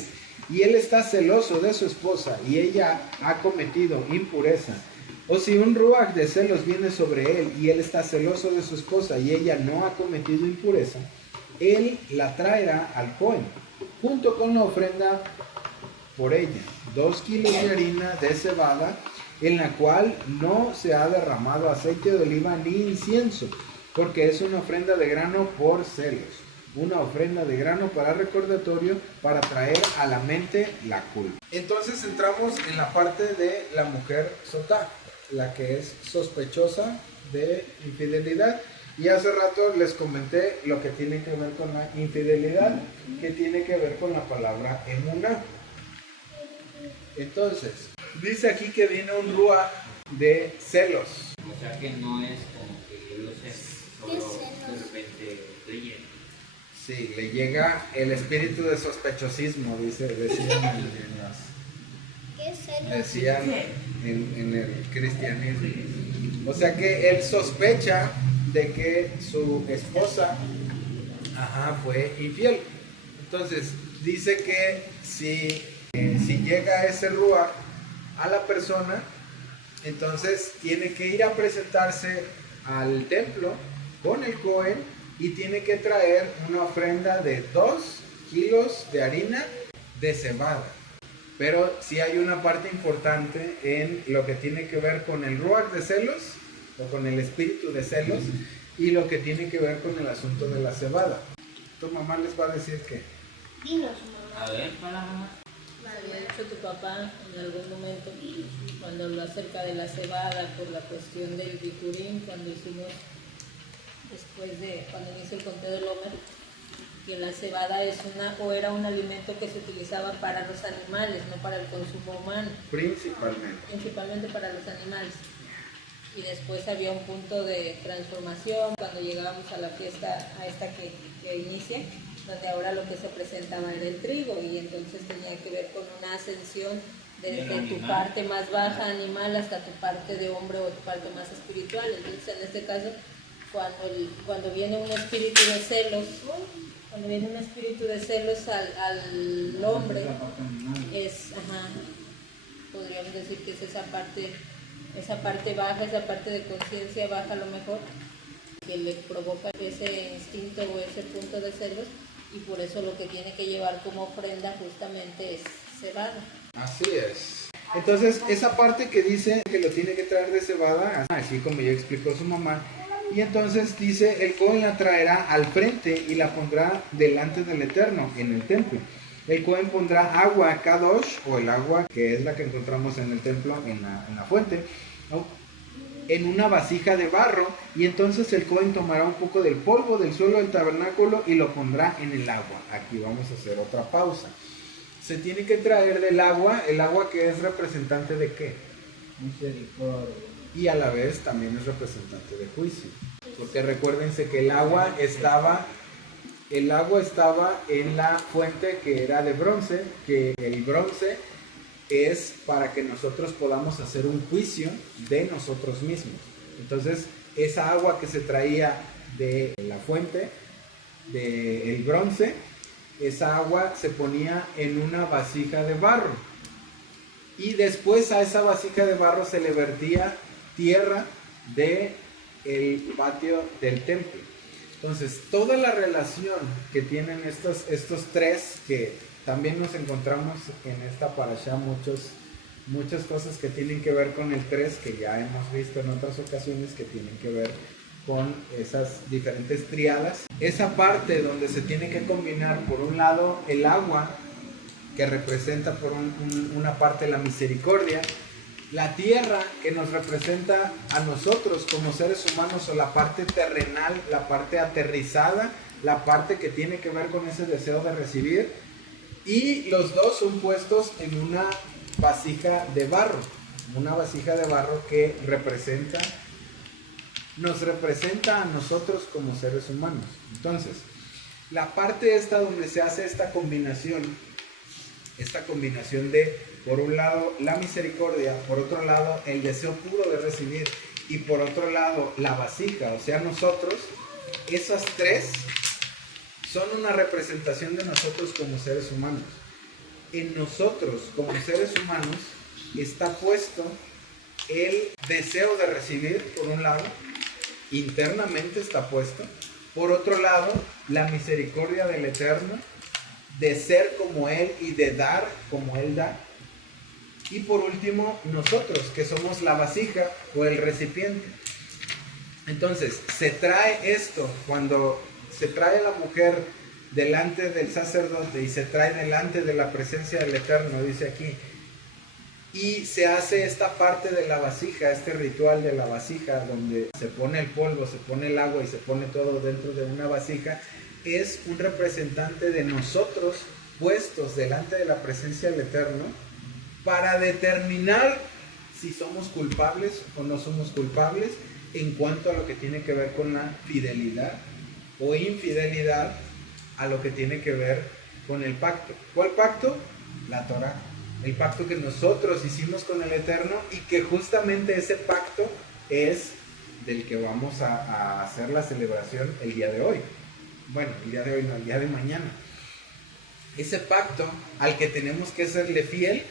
y él está celoso de su esposa, y ella ha cometido impureza, o si un ruach de celos viene sobre él, y él está celoso de su esposa, y ella no ha cometido impureza, él la traerá al Cohen, junto con la ofrenda por ella, 2 kilos de harina de cebada, en la cual no se ha derramado aceite de oliva ni incienso, porque es una ofrenda de grano por celos, una ofrenda de grano para recordatorio, para traer a la mente la culpa. Entonces entramos en la parte de la mujer Sotá, la que es sospechosa de infidelidad. Y hace rato les comenté lo que tiene que ver con la infidelidad, que tiene que ver con la palabra emuná. Entonces, dice aquí que viene un ruaj de celos. O sea que no es como que yo lo sé, solo de repente estoy lleno. Sí, le llega el espíritu de sospechosismo, decían en el cristianismo. O sea que él sospecha de que su esposa fue infiel. Entonces, dice que si llega ese ruaj a la persona, entonces tiene que ir a presentarse al templo con el Cohen y tiene que traer una ofrenda de 2 kilos de harina de cebada. Pero sí hay una parte importante en lo que tiene que ver con el ruaj de celos o con el espíritu de celos y lo que tiene que ver con el asunto de la cebada. Tu mamá les va a decir que... Dinos, mamá. A ver, para mamá. Había dicho tu papá en algún momento, cuando habló acerca de la cebada, por la cuestión del bikurim, cuando hicimos, cuando inició el conteo del Homer, que la cebada era un alimento que se utilizaba para los animales, no para el consumo humano. Principalmente para los animales. Y después había un punto de transformación cuando llegábamos a la fiesta, a esta que inicia, donde ahora lo que se presentaba era el trigo, y entonces tenía que ver con una ascensión desde tu parte más baja animal hasta tu parte de hombre o tu parte más espiritual. Entonces en este caso, cuando viene un espíritu de celos, al hombre, podríamos decir que es esa parte baja, esa parte de conciencia baja a lo mejor, que le provoca ese instinto o ese punto de celos, y por eso lo que tiene que llevar como ofrenda justamente es cebada. Así es. Entonces, esa parte que dice que lo tiene que traer de cebada, así como ya explicó su mamá, y entonces dice, el Cohen la traerá al frente y la pondrá delante del Eterno en el templo. El Cohen pondrá agua Kadosh, o el agua que es la que encontramos en el templo, en la fuente, ¿no?, en una vasija de barro, y entonces el Cohen tomará un poco del polvo del suelo del tabernáculo y lo pondrá en el agua. Aquí vamos a hacer otra pausa. Se tiene que traer del agua, el agua que es representante de ¿qué? Misericordia. Y a la vez también es representante de juicio. Porque recuérdense que el agua estaba en la fuente que era de bronce, que el bronce es para que nosotros podamos hacer un juicio de nosotros mismos. Entonces, esa agua que se traía de la fuente, del bronce, esa agua se ponía en una vasija de barro. Y después a esa vasija de barro se le vertía tierra del patio del templo. Entonces, toda la relación que tienen estos tres, que también nos encontramos en esta parashá muchas cosas que tienen que ver con el 3, que ya hemos visto en otras ocasiones, que tienen que ver con esas diferentes triadas. Esa parte donde se tiene que combinar, por un lado, el agua, que representa por una parte la misericordia, la tierra, que nos representa a nosotros como seres humanos, o la parte terrenal, la parte aterrizada, la parte que tiene que ver con ese deseo de recibir, y los dos son puestos en una vasija de barro, que nos representa a nosotros como seres humanos. Entonces, la parte esta donde se hace esta combinación de, por un lado, la misericordia, por otro lado, el deseo puro de recibir, y por otro lado, la vasija, o sea, nosotros, esas tres son una representación de nosotros como seres humanos. En nosotros como seres humanos está puesto el deseo de recibir, por un lado, internamente está puesto. Por otro lado, la misericordia del Eterno, de ser como Él y de dar como Él da. Y por último, nosotros, que somos la vasija o el recipiente. Entonces, se trae esto cuando se trae la mujer delante del sacerdote y se trae delante de la presencia del Eterno, dice aquí, y se hace esta parte de la vasija, este ritual de la vasija, donde se pone el polvo, se pone el agua y se pone todo dentro de una vasija. Es un representante de nosotros puestos delante de la presencia del Eterno, para determinar si somos culpables o no somos culpables en cuanto a lo que tiene que ver con la fidelidad o infidelidad a lo que tiene que ver con el pacto. ¿Cuál pacto? La Torah. El pacto que nosotros hicimos con el Eterno y que justamente ese pacto es del que vamos a hacer la celebración el día de hoy. Bueno, el día de hoy no, el día de mañana. Ese pacto al que tenemos que serle fiel,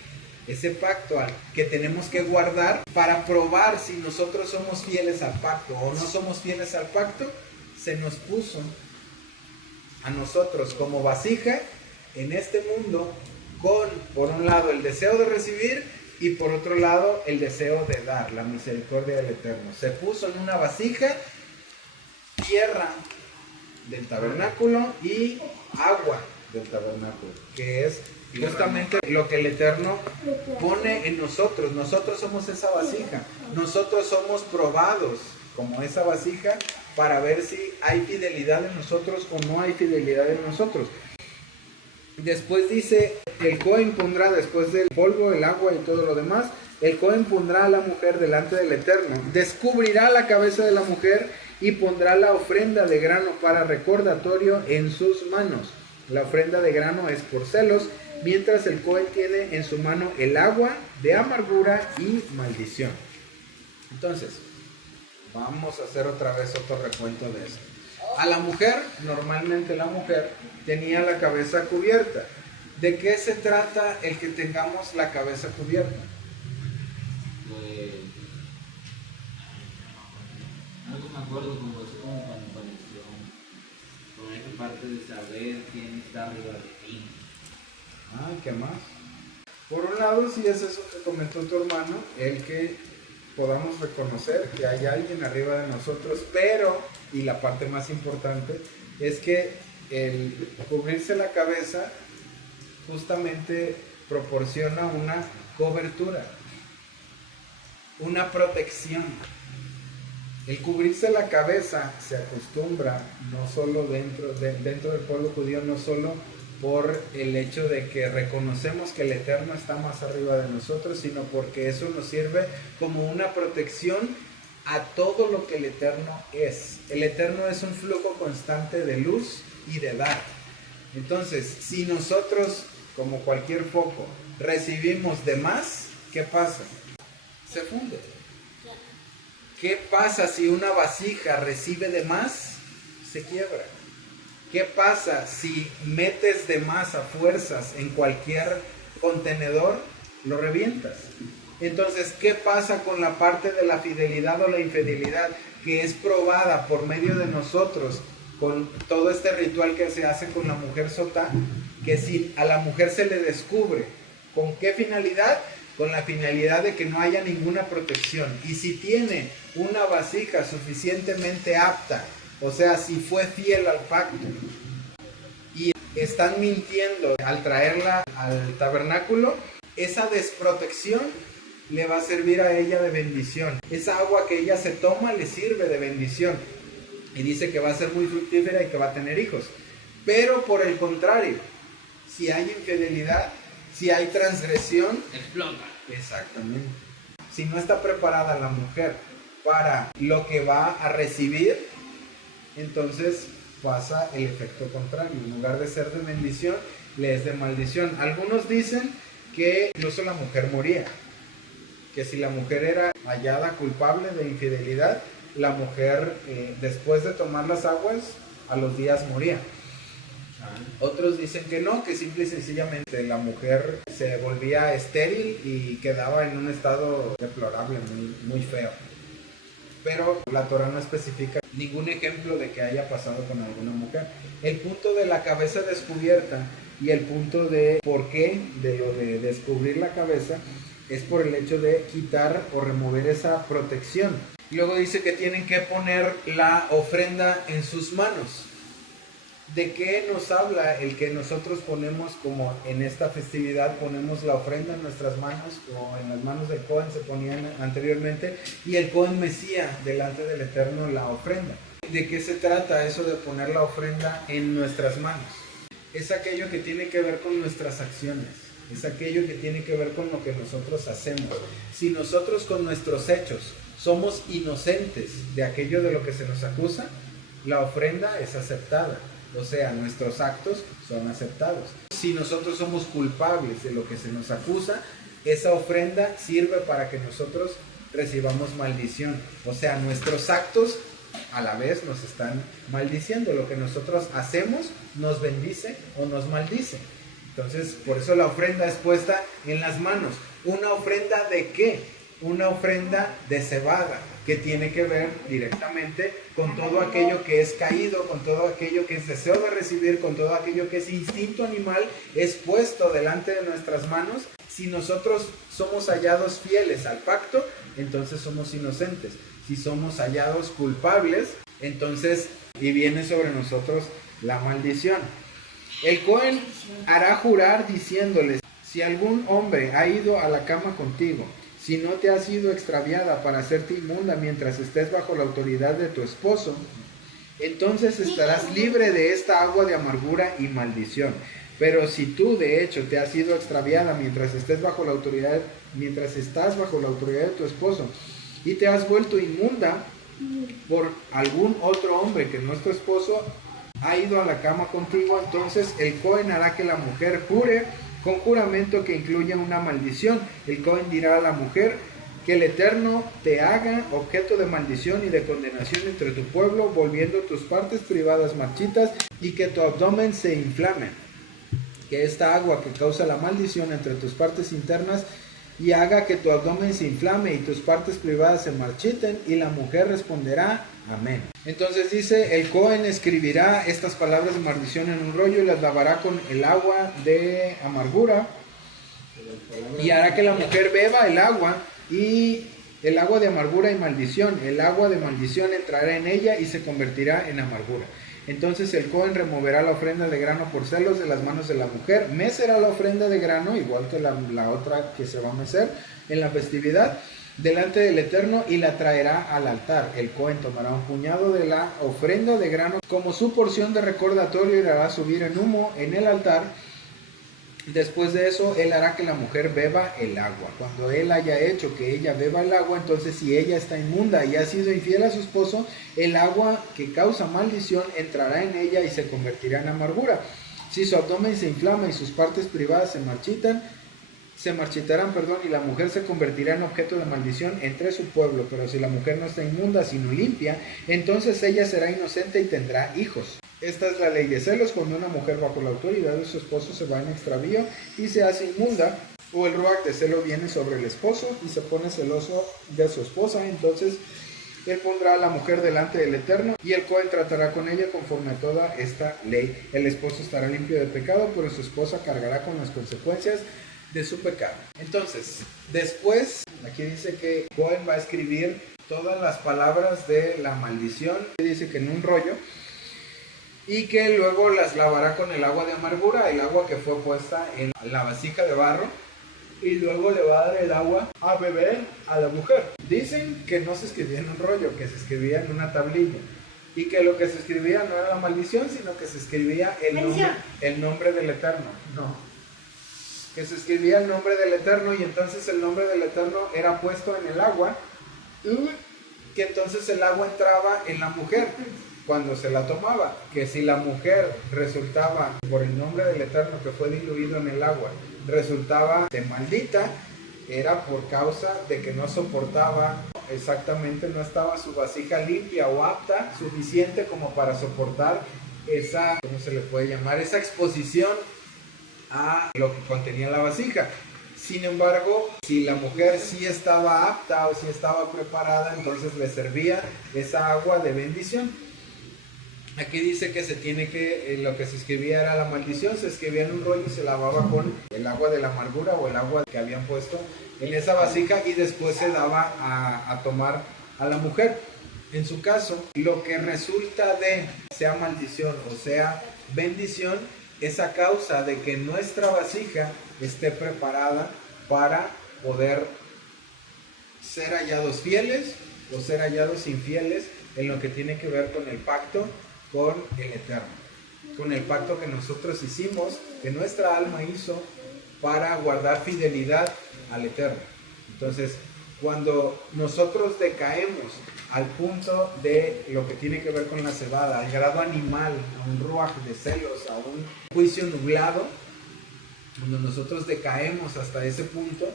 ese pacto al que tenemos que guardar para probar si nosotros somos fieles al pacto o no somos fieles al pacto, se nos puso a nosotros como vasija en este mundo con, por un lado, el deseo de recibir y por otro lado, el deseo de dar, la misericordia del Eterno. Se puso en una vasija tierra del tabernáculo y agua del tabernáculo, que es justamente lo que el Eterno pone en nosotros. Nosotros somos esa vasija, nosotros somos probados como esa vasija para ver si hay fidelidad en nosotros o no hay fidelidad en nosotros. Después dice, el Cohen pondrá, después del polvo, el agua y todo lo demás, el Cohen pondrá a la mujer delante del Eterno, descubrirá la cabeza de la mujer y pondrá la ofrenda de grano para recordatorio en sus manos. La ofrenda de grano es por celos, mientras el Cohen tiene en su mano el agua de amargura y maldición. Entonces, vamos a hacer otra vez otro recuento de esto. A la mujer, normalmente la mujer tenía la cabeza cubierta. ¿De qué se trata el que tengamos la cabeza cubierta? Algo me acuerdo como cuando apareció con esa parte de saber quién está arriba de ti. Ay, ¿qué más? Por un lado, sí es eso que comentó tu hermano, el que podamos reconocer que hay alguien arriba de nosotros, pero, y la parte más importante, es que el cubrirse la cabeza justamente proporciona una cobertura, una protección. El cubrirse la cabeza se acostumbra no solo dentro del pueblo judío, no solo por el hecho de que reconocemos que el Eterno está más arriba de nosotros, sino porque eso nos sirve como una protección a todo lo que el Eterno es. El Eterno es un flujo constante de luz y de dar. Entonces, si nosotros, como cualquier foco, recibimos de más, ¿qué pasa? Se funde. ¿Qué pasa si una vasija recibe de más? Se quiebra. ¿Qué pasa si metes de más a fuerzas en cualquier contenedor? Lo revientas. Entonces, ¿qué pasa con la parte de la fidelidad o la infidelidad que es probada por medio de nosotros con todo este ritual que se hace con la mujer sotá? Que si a la mujer se le descubre, ¿con qué finalidad? Con la finalidad de que no haya ninguna protección. Y si tiene una vasija suficientemente apta, o sea, si fue fiel al pacto y están mintiendo al traerla al tabernáculo, esa desprotección le va a servir a ella de bendición. Esa agua que ella se toma le sirve de bendición. Y dice que va a ser muy fructífera y que va a tener hijos. Pero por el contrario, si hay infidelidad, si hay transgresión, Explota. exactamente. Si no está preparada la mujer para lo que va a recibir, entonces pasa el efecto contrario. En lugar de ser de bendición, le es de maldición. Algunos dicen que incluso la mujer moría. Que si la mujer era hallada culpable de infidelidad, la mujer después de tomar las aguas, a los días moría. Otros dicen que no, que simple y sencillamente la mujer se volvía estéril y quedaba en un estado deplorable, muy feo. Pero la Torah no especifica ningún ejemplo de que haya pasado con alguna mujer. El punto de la cabeza descubierta y el punto de por qué de lo de descubrir la cabeza es por el hecho de quitar o remover esa protección. Luego dice que tienen que poner la ofrenda en sus manos. ¿De qué nos habla el que nosotros ponemos, como en esta festividad ponemos la ofrenda en nuestras manos, o en las manos del Cohen se ponían anteriormente, y el Cohen mecía delante del Eterno la ofrenda? ¿De qué se trata eso de poner la ofrenda en nuestras manos? Es aquello que tiene que ver con nuestras acciones. es aquello que tiene que ver con lo que nosotros hacemos. Si nosotros con nuestros hechos somos inocentes de aquello de lo que se nos acusa, la ofrenda es aceptada. O sea, nuestros actos son aceptados. Si nosotros somos culpables de lo que se nos acusa, esa ofrenda sirve para que nosotros recibamos maldición. O sea, nuestros actos a la vez nos están maldiciendo. Lo que nosotros hacemos nos bendice o nos maldice. Entonces, por eso la ofrenda es puesta en las manos. ¿Una ofrenda de qué? Una ofrenda de cebada, que tiene que ver directamente con todo aquello que es caído, con todo aquello que es deseo de recibir, con todo aquello que es instinto animal, es puesto delante de nuestras manos. Si nosotros somos hallados fieles al pacto, entonces somos inocentes. Si somos hallados culpables, entonces y viene sobre nosotros la maldición. El Cohen hará jurar diciéndoles: si algún hombre ha ido a la cama contigo, si no te has sido extraviada para hacerte inmunda mientras estés bajo la autoridad de tu esposo, entonces estarás libre de esta agua de amargura y maldición. Pero si tú de hecho te has sido extraviada mientras estás bajo la autoridad de tu esposo y te has vuelto inmunda por algún otro hombre que no es tu esposo, ha ido a la cama contigo, entonces el Cohen hará que la mujer jure con juramento que incluya una maldición. El Cohen dirá a la mujer: que el Eterno te haga objeto de maldición y de condenación entre tu pueblo, volviendo tus partes privadas marchitas, y que tu abdomen se inflame. Que esta agua que causa la maldición entre tus partes internas y haga que tu abdomen se inflame y tus partes privadas se marchiten. Y la mujer responderá: amén. Entonces dice, el Cohen escribirá estas palabras de maldición en un rollo y las lavará con el agua de amargura, y hará que la mujer beba el agua, y el agua de amargura y maldición. El agua de maldición entrará en ella y se convertirá en amargura. Entonces el Cohen removerá la ofrenda de grano por celos de las manos de la mujer, mecerá la ofrenda de grano, igual que la otra que se va a mecer en la festividad, delante del Eterno, y la traerá al altar. El Cohen tomará un puñado de la ofrenda de grano como su porción de recordatorio y la hará subir en humo en el altar. Después de eso, él hará que la mujer beba el agua. Cuando él haya hecho que ella beba el agua, entonces si ella está inmunda y ha sido infiel a su esposo, el agua que causa maldición entrará en ella y se convertirá en amargura. Si su abdomen se inflama y sus partes privadas se marchitarán, y la mujer se convertirá en objeto de maldición entre su pueblo. Pero si la mujer no está inmunda sino limpia, entonces ella será inocente y tendrá hijos. Esta es la ley de celos: cuando una mujer bajo la autoridad de su esposo se va en extravío y se hace inmunda, o el ruach de celo viene sobre el esposo y se pone celoso de su esposa, entonces él pondrá a la mujer delante del Eterno, y el Cohen tratará con ella conforme a toda esta ley. El esposo estará limpio de pecado, pero su esposa cargará con las consecuencias de su pecado. Entonces, después, aquí dice que Cohen va a escribir todas las palabras de la maldición, dice que en un rollo, y que luego las lavará con el agua de amargura, el agua que fue puesta en la vasija de barro, y luego le va a dar el agua a beber a la mujer. Dicen que no se escribía en un rollo, que se escribía en una tablilla, y que lo que se escribía no era la maldición, sino que se escribía el nombre del Eterno. No, que se escribía el nombre del Eterno, y entonces el nombre del Eterno era puesto en el agua, y que entonces el agua entraba en la mujer cuando se la tomaba. Que si la mujer resultaba, por el nombre del Eterno que fue diluido en el agua, resultaba de maldita, era por causa de que no soportaba exactamente, no estaba su vasija limpia o apta suficiente como para soportar esa, ¿cómo se le puede llamar?, esa exposición a lo que contenía la vasija. Sin embargo, si la mujer sí estaba apta o sí estaba preparada, entonces le servía esa agua de bendición. Aquí dice que se tiene que, lo que se escribía era la maldición, se escribía en un rollo y se lavaba con el agua de la amargura o el agua que habían puesto en esa vasija, y después se daba a tomar a la mujer. En su caso, lo que resulta de, sea maldición o sea bendición, es a causa de que nuestra vasija esté preparada para poder ser hallados fieles o ser hallados infieles en lo que tiene que ver con el pacto con el Eterno, con el pacto que nosotros hicimos, que nuestra alma hizo para guardar fidelidad al Eterno. Entonces, cuando nosotros decaemos al punto de lo que tiene que ver con la cebada, al grado animal, a un ruaj de celos, a un juicio nublado, cuando nosotros decaemos hasta ese punto,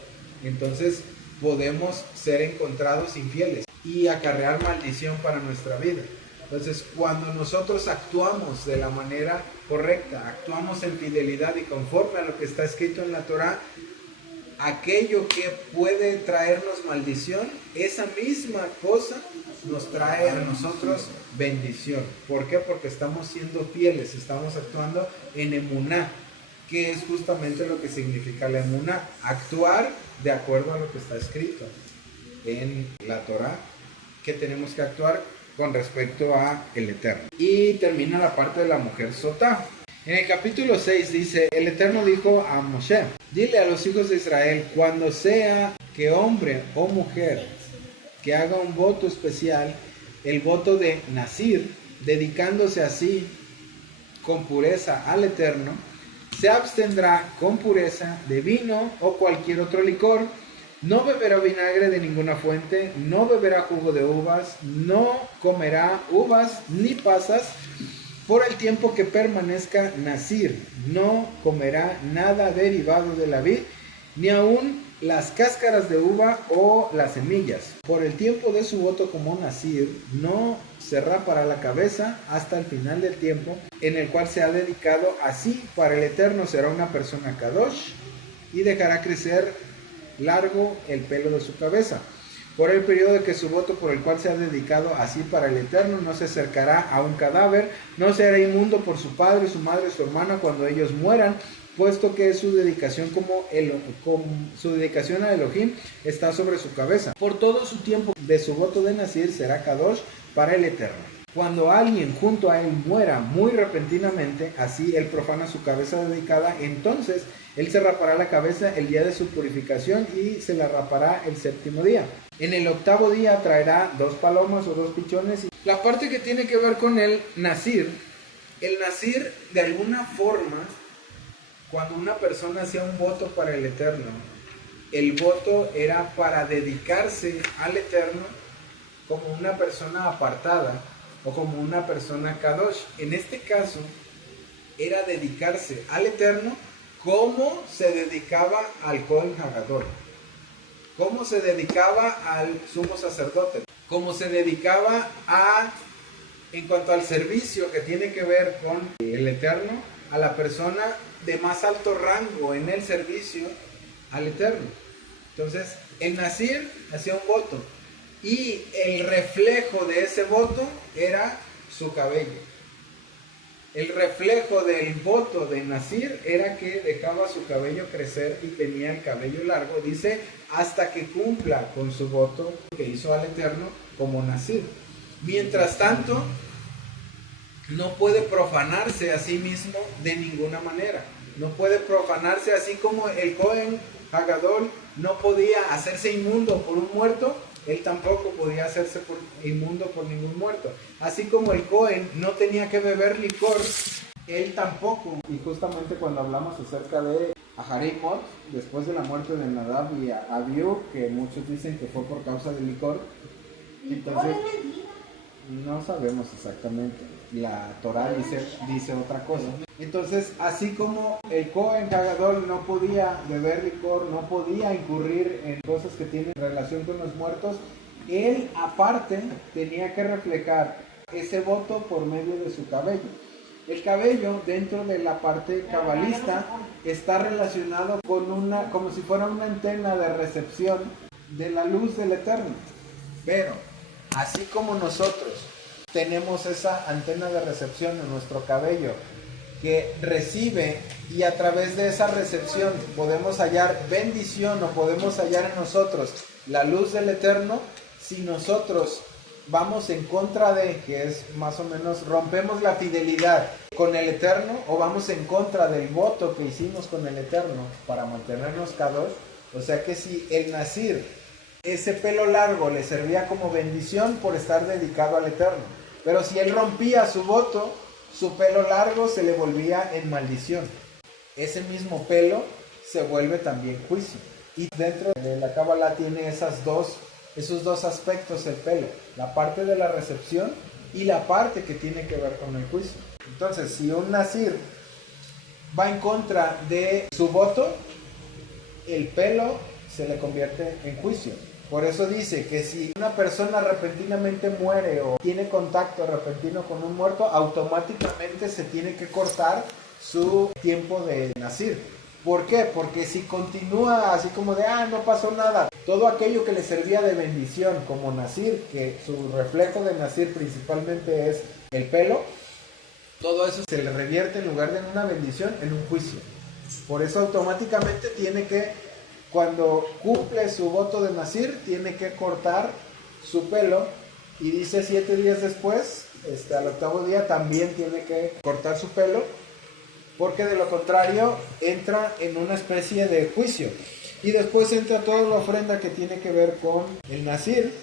entonces podemos ser encontrados infieles y acarrear maldición para nuestra vida. Entonces, cuando nosotros actuamos de la manera correcta, actuamos en fidelidad y conforme a lo que está escrito en la Torah, aquello que puede traernos maldición, esa misma cosa nos trae a nosotros bendición. ¿Por qué? Porque estamos siendo fieles, estamos actuando en emuná, que es justamente lo que significa la emuná, actuar de acuerdo a lo que está escrito en la Torah, que tenemos que actuar con respecto a el Eterno. Y termina la parte de la mujer sotá. En el capítulo 6 dice, el Eterno dijo a Moshe, dile a los hijos de Israel, cuando sea que hombre o mujer que haga un voto especial, el voto de Nazir, dedicándose así con pureza al Eterno, se abstendrá con pureza de vino o cualquier otro licor, no beberá vinagre de ninguna fuente, no beberá jugo de uvas, no comerá uvas ni pasas, por el tiempo que permanezca Nazir, no comerá nada derivado de la vid, ni aun las cáscaras de uva o las semillas. Por el tiempo de su voto como Nazir, no se rapará la cabeza hasta el final del tiempo en el cual se ha dedicado. Así para el Eterno será una persona kadosh y dejará crecer largo el pelo de su cabeza. Por el periodo de que su voto por el cual se ha dedicado, así para el Eterno, no se acercará a un cadáver, no será inmundo por su padre, su madre, su hermana cuando ellos mueran, puesto que su dedicación su dedicación a Elohim está sobre su cabeza. Por todo su tiempo de su voto de Nazir será kadosh para el Eterno. Cuando alguien junto a él muera muy repentinamente, así él profana su cabeza dedicada, entonces él se rapará la cabeza el día de su purificación y se la rapará el séptimo día. En el octavo día traerá 2 palomas o 2 pichones. La parte que tiene que ver con el Nazir de alguna forma, cuando una persona hacía un voto para el Eterno, el voto era para dedicarse al Eterno como una persona apartada o como una persona kadosh. En este caso, era dedicarse al Eterno como se dedicaba al Kohen Hagadol, como se dedicaba al sumo sacerdote, como se dedicaba en cuanto al servicio que tiene que ver con el Eterno, a la persona de más alto rango en el servicio al Eterno. Entonces, el Nazir hacía un voto y el reflejo de ese voto era su cabello. El reflejo del voto de Nazir era que dejaba su cabello crecer y tenía el cabello largo, dice, hasta que cumpla con su voto que hizo al Eterno como Nazir. Mientras tanto, no puede profanarse a sí mismo de ninguna manera. No puede profanarse, así como el Kohen Hagadol no podía hacerse inmundo por un muerto, él tampoco podía hacerse inmundo por ningún muerto. Así como el Cohen no tenía que beber licor, él tampoco. Y justamente cuando hablamos acerca de Aharimot, después de la muerte de Nadab y Abiú, que muchos dicen que fue por causa del licor, entonces no sabemos exactamente. La Torah dice otra cosa. Entonces, así como el Kohen Hagadol no podía beber licor, no podía incurrir en cosas que tienen relación con los muertos, él aparte tenía que reflejar ese voto por medio de su cabello. El cabello, dentro de la parte cabalista, está relacionado con como si fuera una antena de recepción de la luz del Eterno. Pero, así como nosotros tenemos esa antena de recepción en nuestro cabello que recibe, y a través de esa recepción podemos hallar bendición o podemos hallar en nosotros la luz del Eterno, si nosotros vamos en contra de, que es más o menos, rompemos la fidelidad con el Eterno o vamos en contra del voto que hicimos con el Eterno para mantenernos kadosh, o sea que si el Nazir, ese pelo largo le servía como bendición por estar dedicado al Eterno, pero si él rompía su voto, su pelo largo se le volvía en maldición. Ese mismo pelo se vuelve también juicio. Y dentro de la Kabbalah tiene esos dos aspectos el pelo, la parte de la recepción y la parte que tiene que ver con el juicio. Entonces, si un nazir va en contra de su voto, el pelo se le convierte en juicio. Por eso dice que si una persona repentinamente muere o tiene contacto repentino con un muerto, automáticamente se tiene que cortar su tiempo de nazir. ¿Por qué? Porque si continúa así como de, no pasó nada, todo aquello que le servía de bendición como nazir, que su reflejo de nazir principalmente es el pelo, todo eso se le revierte en lugar de en una bendición, en un juicio. Por eso automáticamente tiene que, cuando cumple su voto de nazir, tiene que cortar su pelo, y dice 7 días después, al 8º día también tiene que cortar su pelo, porque de lo contrario entra en una especie de juicio. Y después entra toda la ofrenda que tiene que ver con el nazir,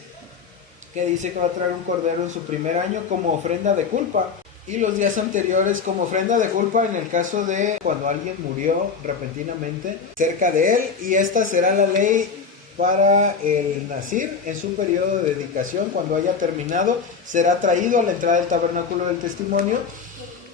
que dice que va a traer un cordero en su primer año como ofrenda de culpa, y los días anteriores como ofrenda de culpa en el caso de cuando alguien murió repentinamente cerca de él. Y esta será la ley para el nazir en su periodo de dedicación. Cuando haya terminado, será traído a la entrada del tabernáculo del testimonio,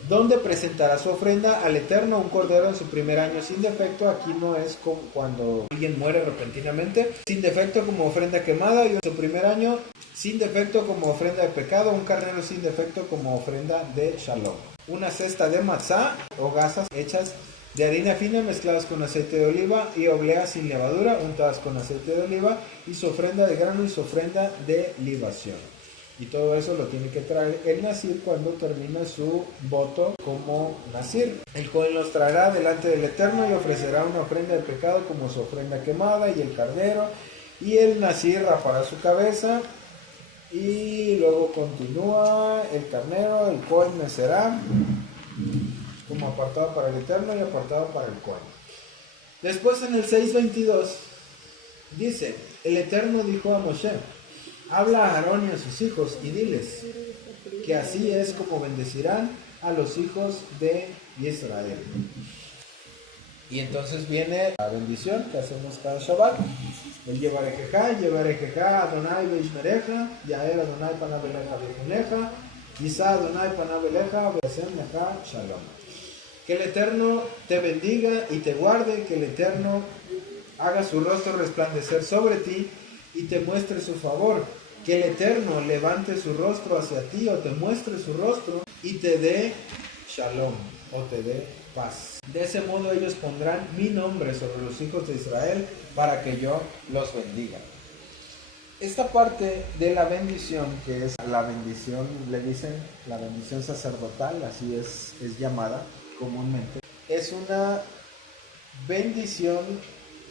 donde presentará su ofrenda al Eterno, un cordero en su primer año sin defecto. Aquí no es como cuando alguien muere repentinamente, sin defecto como ofrenda quemada, y en su primer año sin defecto como ofrenda de pecado, un carnero sin defecto como ofrenda de shalom. Una cesta de matzá o gasas hechas de harina fina mezcladas con aceite de oliva, y obleas sin levadura untadas con aceite de oliva, y su ofrenda de grano y su ofrenda de libación. Y todo eso lo tiene que traer el nazir cuando termina su voto como nazir. El Cohen los traerá delante del Eterno y ofrecerá una ofrenda de pecado como su ofrenda quemada, y el carnero, y el nazir rapará su cabeza. Y luego continúa el carnero, el Cohen mecerá como apartado para el Eterno y apartado para el Cohen. Después en el 6:22 dice: el Eterno dijo a Moshe: habla a Aarón y a sus hijos y diles que así es como bendecirán a los hijos de Israel. Y entonces viene la bendición que hacemos cada Shabbat. El llevarejejá, Adonai beishmereja, Yael Adonai panabeleja bejuneja, Yisa Adonai panabeleja, beasem leja shalom. Que el Eterno te bendiga y te guarde, que el Eterno haga su rostro resplandecer sobre ti y te muestre su favor. Que el Eterno levante su rostro hacia ti o te muestre su rostro y te dé shalom o te dé paz. De ese modo ellos pondrán mi nombre sobre los hijos de Israel para que yo los bendiga. Esta parte de la bendición, que es la bendición, le dicen la bendición sacerdotal, así es llamada comúnmente, es una bendición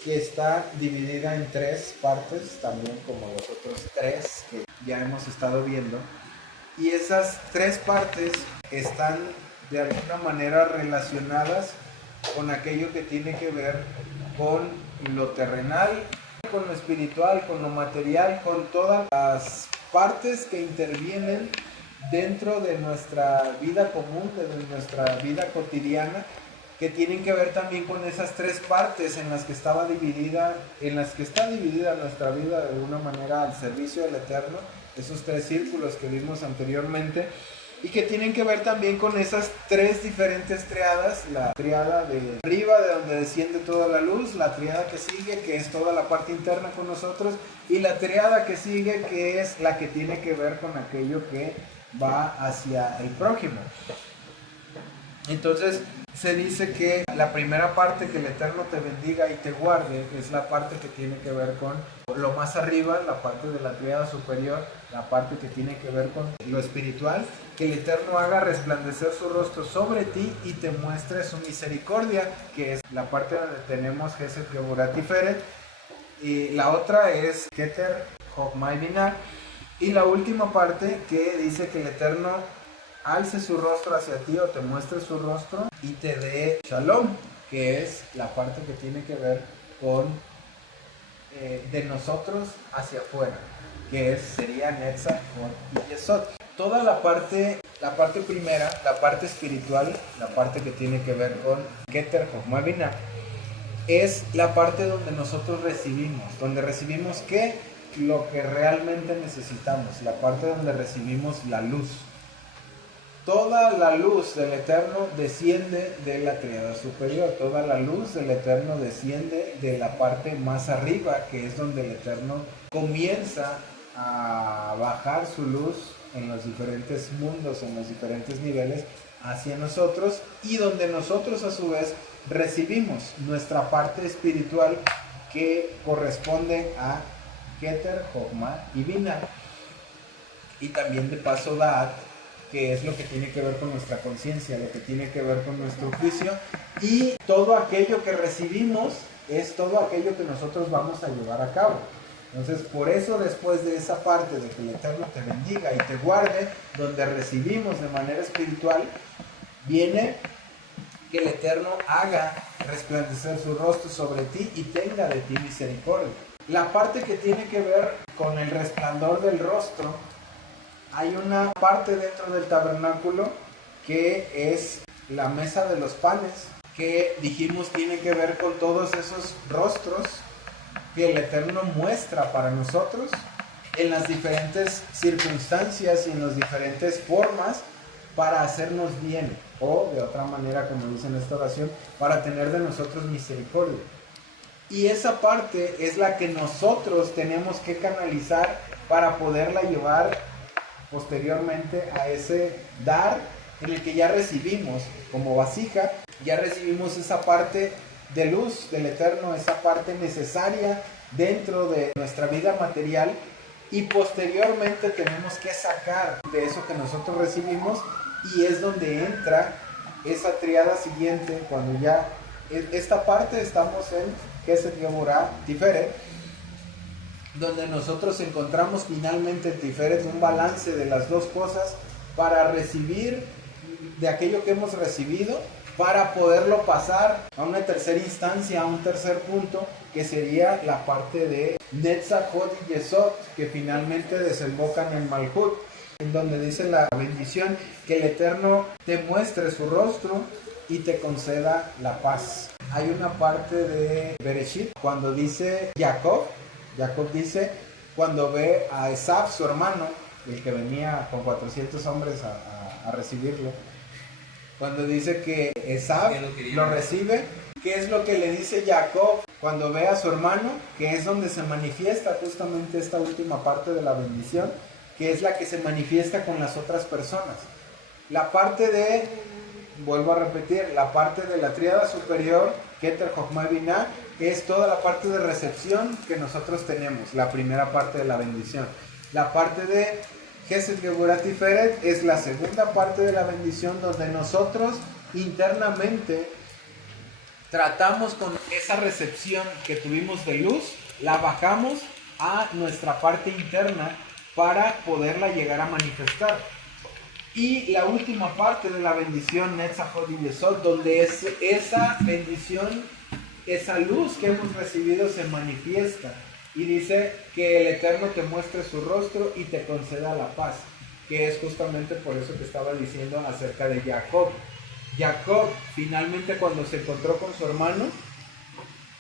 que está dividida en 3 partes, también como los otros 3 que ya hemos estado viendo. Y esas 3 partes están de alguna manera relacionadas con aquello que tiene que ver con lo terrenal, con lo espiritual, con lo material, con todas las partes que intervienen dentro de nuestra vida común, de nuestra vida cotidiana, que tienen que ver también con esas 3 partes en las que está dividida nuestra vida de alguna manera al servicio del Eterno, esos 3 círculos que vimos anteriormente, y que tienen que ver también con esas 3 diferentes triadas: la triada de arriba, de donde desciende toda la luz; la triada que sigue, que es toda la parte interna con nosotros; y la triada que sigue, que es la que tiene que ver con aquello que va hacia el prójimo. Entonces se dice que la primera parte, que el Eterno te bendiga y te guarde, es la parte que tiene que ver con lo más arriba, la parte de la triada superior, la parte que tiene que ver con lo espiritual. Que el Eterno haga resplandecer su rostro sobre ti y te muestre su misericordia, que es la parte donde tenemos Gesed Geburat Tiferet, y la otra es Keter Chokmah y Binah. Y la última parte, que dice que el Eterno alce su rostro hacia ti o te muestre su rostro y te dé shalom, que es la parte que tiene que ver con de nosotros hacia afuera, que sería Netzach y Yesod. Toda la parte primera, la parte espiritual, la parte que tiene que ver con Keter Chokmah Binah, es la parte donde nosotros recibimos. ¿Donde recibimos qué? Lo que realmente necesitamos. La parte donde recibimos la luz. Toda la luz del Eterno desciende de la tríada superior. Toda la luz del Eterno desciende de la parte más arriba, que es donde el Eterno comienza a bajar su luz en los diferentes mundos, en los diferentes niveles hacia nosotros, y donde nosotros a su vez recibimos nuestra parte espiritual que corresponde a Keter, Jochma y Binah. Y también de paso Da'at, que es lo que tiene que ver con nuestra conciencia, lo que tiene que ver con nuestro juicio, y todo aquello que recibimos es todo aquello que nosotros vamos a llevar a cabo. Entonces, por eso después de esa parte de que el Eterno te bendiga y te guarde, donde recibimos de manera espiritual, viene que el Eterno haga resplandecer su rostro sobre ti y tenga de ti misericordia. La parte que tiene que ver con el resplandor del rostro, hay una parte dentro del tabernáculo que es la mesa de los panes, que dijimos tiene que ver con todos esos rostros que el Eterno muestra para nosotros en las diferentes circunstancias y en las diferentes formas para hacernos bien, o de otra manera, como dice en esta oración, para tener de nosotros misericordia. Y esa parte es la que nosotros tenemos que canalizar para poderla llevar posteriormente a ese dar en el que ya recibimos como vasija, ya recibimos esa parte de luz del Eterno, esa parte necesaria dentro de nuestra vida material, y posteriormente tenemos que sacar de eso que nosotros recibimos, y es donde entra esa triada siguiente, cuando ya esta parte estamos en Kesed Geburah Tiferet, donde nosotros encontramos finalmente en Tiferet un balance de las dos cosas para recibir de aquello que hemos recibido, para poderlo pasar a una tercera instancia, a un tercer punto, que sería la parte de Netzach, Hod y Yesod, que finalmente desembocan en Malhut, en donde dice la bendición, que el Eterno te muestre su rostro y te conceda la paz. Hay una parte de Bereshit, cuando dice Jacob dice, cuando ve a Esaf, su hermano, el que venía con 400 hombres a recibirlo, cuando dice que Esaf lo recibe, ¿qué es lo que le dice Jacob cuando ve a su hermano? Que es donde se manifiesta justamente esta última parte de la bendición, que es la que se manifiesta con las otras personas. La parte de, vuelvo a repetir, la parte de la tríada superior, Keter, Jochma y Binah, es toda la parte de recepción que nosotros tenemos, la primera parte de la bendición. La parte de Kesed Geburah Tiferet es la segunda parte de la bendición, donde nosotros internamente tratamos con esa recepción que tuvimos de luz, la bajamos a nuestra parte interna para poderla llegar a manifestar. Y la última parte de la bendición, Netzach, Hod y Yesod, donde es esa bendición, esa luz que hemos recibido se manifiesta. Y dice que el Eterno te muestre su rostro y te conceda la paz, que es justamente por eso que estaba diciendo acerca de Jacob. Jacob finalmente, cuando se encontró con su hermano,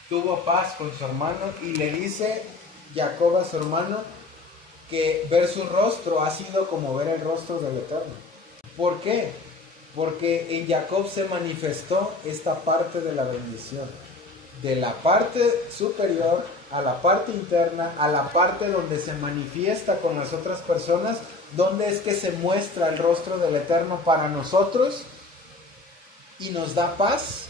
tuvo paz con su hermano, y le dice Jacob a su hermano que ver su rostro ha sido como ver el rostro del Eterno. ¿Por qué? Porque en Jacob se manifestó esta parte de la bendición, de la parte superior a la parte interna, a la parte donde se manifiesta con las otras personas, donde es que se muestra el rostro del Eterno para nosotros y nos da paz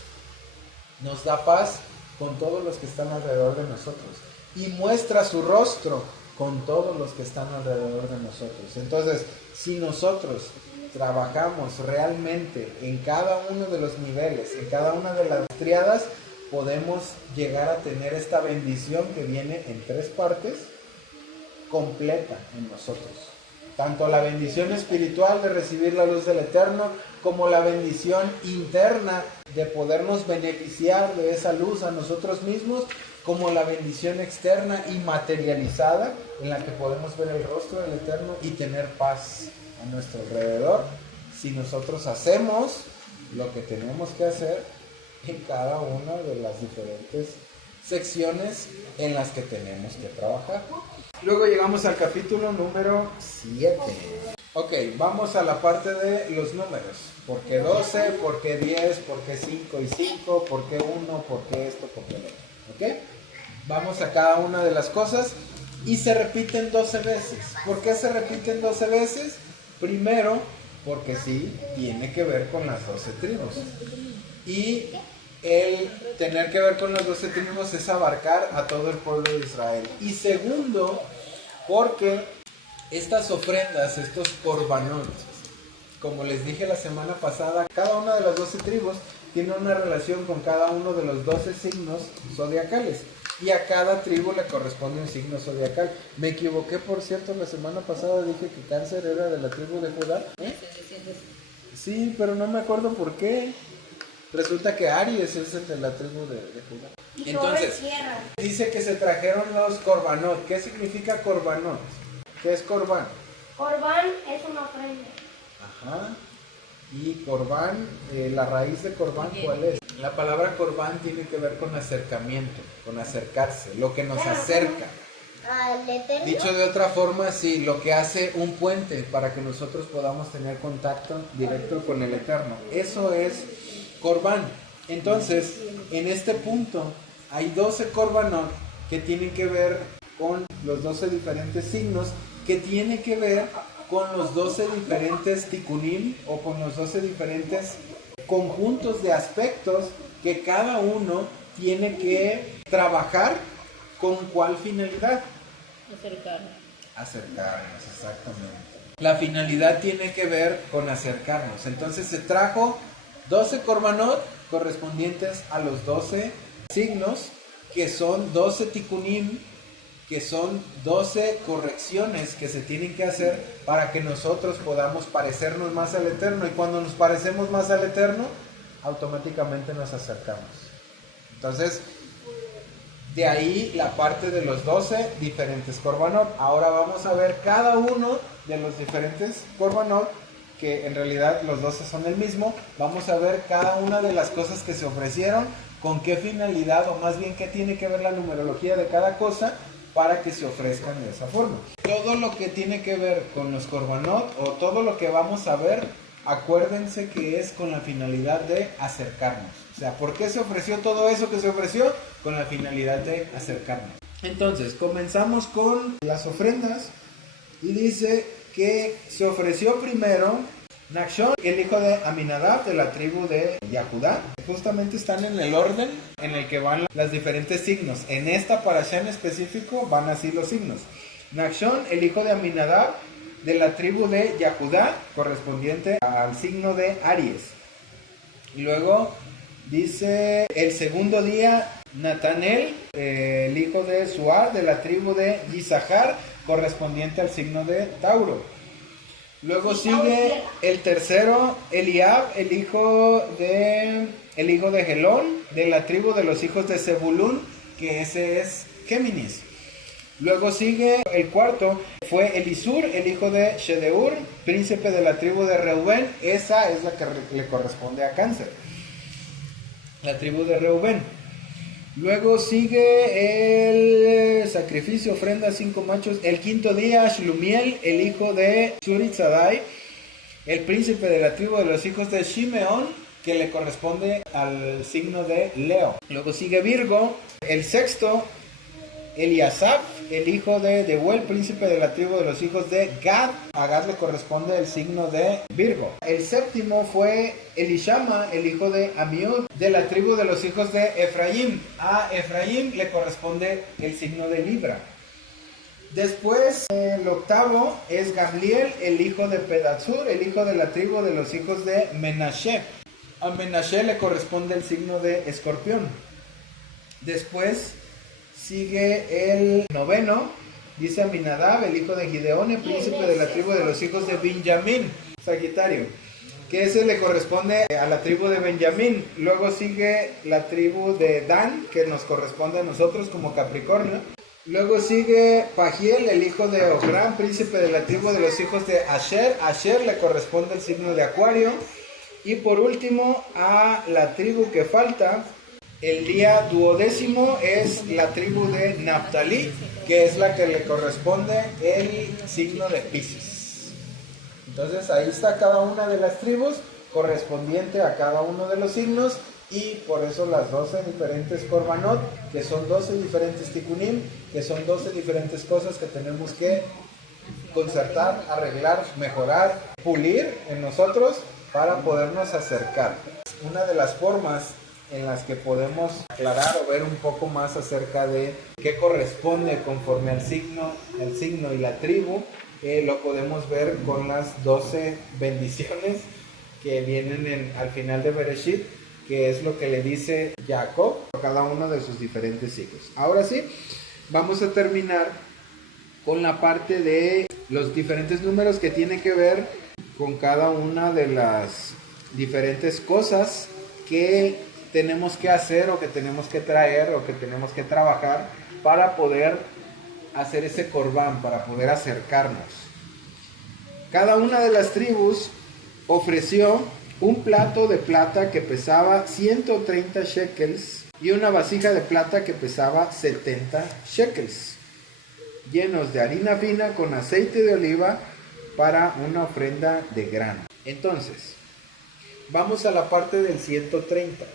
con todos los que están alrededor de nosotros, y muestra su rostro con todos los que están alrededor de nosotros. Entonces, si nosotros trabajamos realmente en cada uno de los niveles, en cada una de las triadas, podemos llegar a tener esta bendición que viene en tres partes, completa en nosotros. Tanto la bendición espiritual de recibir la luz del Eterno, como la bendición interna de podernos beneficiar de esa luz a nosotros mismos, como la bendición externa y materializada, en la que podemos ver el rostro del Eterno y tener paz a nuestro alrededor, si nosotros hacemos lo que tenemos que hacer en cada una de las diferentes secciones en las que tenemos que trabajar. Luego llegamos al capítulo número 7. Ok, vamos a la parte de los números. ¿Por qué 12? ¿Por qué 10? ¿Por qué 5 y 5? ¿Por qué 1? ¿Por qué esto? ¿Por qué lo otro? ¿Ok? Vamos a cada una de las cosas y se repiten 12 veces. ¿Por qué se repiten 12 veces? Primero, porque sí, tiene que ver con las 12 tribus. Y el tener que ver con las 12 tribus es abarcar a todo el pueblo de Israel. Y segundo, porque estas ofrendas, estos korbanot, como les dije la semana pasada, cada una de las 12 tribus tiene una relación con cada uno de los 12 signos zodiacales. Y a cada tribu le corresponde un signo zodiacal. Me equivoqué, por cierto, la semana pasada dije que Cáncer era de la tribu de Judá. Sí, pero no me acuerdo por qué. Resulta que Aries es el de la tribu de Judá. Entonces, dice que se trajeron los korbanot. ¿Qué significa korbanot? ¿Qué es korban? Corbán es una ofrenda. Ajá. Y corbán, la raíz de corbán, ¿cuál es? La palabra corbán tiene que ver con acercamiento, con acercarse, lo que nos acerca. Dicho de otra forma, sí, lo que hace un puente para que nosotros podamos tener contacto directo con el Eterno. Eso es corbán. Entonces, en este punto hay 12 korbanot que tienen que ver con los 12 diferentes signos, que tiene que ver con los 12 diferentes tikkunim o con los 12 diferentes conjuntos de aspectos que cada uno tiene que trabajar. ¿Con cuál finalidad? Acercarnos, exactamente. La finalidad tiene que ver con acercarnos. Entonces se trajo 12 korbanot correspondientes a los 12 signos, que son 12 tikkunim, que son 12 correcciones que se tienen que hacer para que nosotros podamos parecernos más al Eterno. Y cuando nos parecemos más al Eterno, automáticamente nos acercamos. Entonces, de ahí la parte de los 12 diferentes korbanot. Ahora vamos a ver cada uno de los diferentes korbanot, que en realidad los 12 son el mismo. Vamos a ver cada una de las cosas que se ofrecieron, con qué finalidad, o más bien qué tiene que ver la numerología de cada cosa para que se ofrezcan de esa forma. Todo lo que tiene que ver con los korbanot, o todo lo que vamos a ver, acuérdense que es con la finalidad de acercarnos. O sea, ¿por qué se ofreció todo eso que se ofreció? Con la finalidad de acercarnos. Entonces, comenzamos con las ofrendas. Y dice que se ofreció primero Nachshon, el hijo de Aminadab, de la tribu de Yahudá. Justamente están en el orden en el que van los diferentes signos. En esta parashá en específico van así los signos. Nachshon, el hijo de Aminadab, de la tribu de Yahudá, correspondiente al signo de Aries. Y luego dice el segundo día Natanel, el hijo de Suar, de la tribu de Yisahar, correspondiente al signo de Tauro. Luego sigue el tercero, Eliab, el hijo de Gelón, de la tribu de los hijos de Zebulún, que ese es Géminis. Luego sigue el cuarto, fue Elisur, el hijo de Shedeur, príncipe de la tribu de Reubén. Esa es la que le corresponde a Cáncer, la tribu de Reubén. Luego sigue el sacrificio, ofrenda, 5 machos. El quinto día, Shlumiel, el hijo de Zuritzadai, el príncipe de la tribu de los hijos de Shimeón, que le corresponde al signo de Leo. Luego sigue Virgo. El sexto, Eliasaf, el hijo de Deuel, príncipe de la tribu de los hijos de Gad. A Gad le corresponde el signo de Virgo. El séptimo fue Elishama, el hijo de Amiud, de la tribu de los hijos de Efraín. A Efraín le corresponde el signo de Libra. Después, el octavo es Gamliel, el hijo de Pedazur, el hijo de la tribu de los hijos de Menashe. A Menashe le corresponde el signo de Escorpión. Después sigue el noveno, dice Aminadab, el hijo de Gideón, el príncipe de la tribu de los hijos de Benjamín, Sagitario, que ese le corresponde a la tribu de Benjamín. Luego sigue la tribu de Dan, que nos corresponde a nosotros como Capricornio. Luego sigue Pagiel, el hijo de Ocrán, príncipe de la tribu de los hijos de Asher. Asher le corresponde el signo de Acuario. Y por último, a la tribu que falta, el día 12º es la tribu de Naftalí, que es la que le corresponde el signo de Piscis. Entonces ahí está cada una de las tribus correspondiente a cada uno de los signos, y por eso las 12 diferentes korbanot, que son 12 diferentes tikkunim, que son 12 diferentes cosas que tenemos que concertar, arreglar, mejorar, pulir en nosotros para podernos acercar. Una de las formas en las que podemos aclarar o ver un poco más acerca de qué corresponde conforme al signo y la tribu, lo podemos ver con las 12 bendiciones que vienen al final de Bereshit, que es lo que le dice Jacob a cada uno de sus diferentes hijos. Ahora sí, vamos a terminar con la parte de los diferentes números que tienen que ver con cada una de las diferentes cosas que tenemos que hacer o que tenemos que traer o que tenemos que trabajar para poder hacer ese corbán, para poder acercarnos. Cada una de las tribus ofreció un plato de plata que pesaba 130 shekels y una vasija de plata que pesaba 70 shekels, llenos de harina fina con aceite de oliva para una ofrenda de grano. Entonces, vamos a la parte del 130.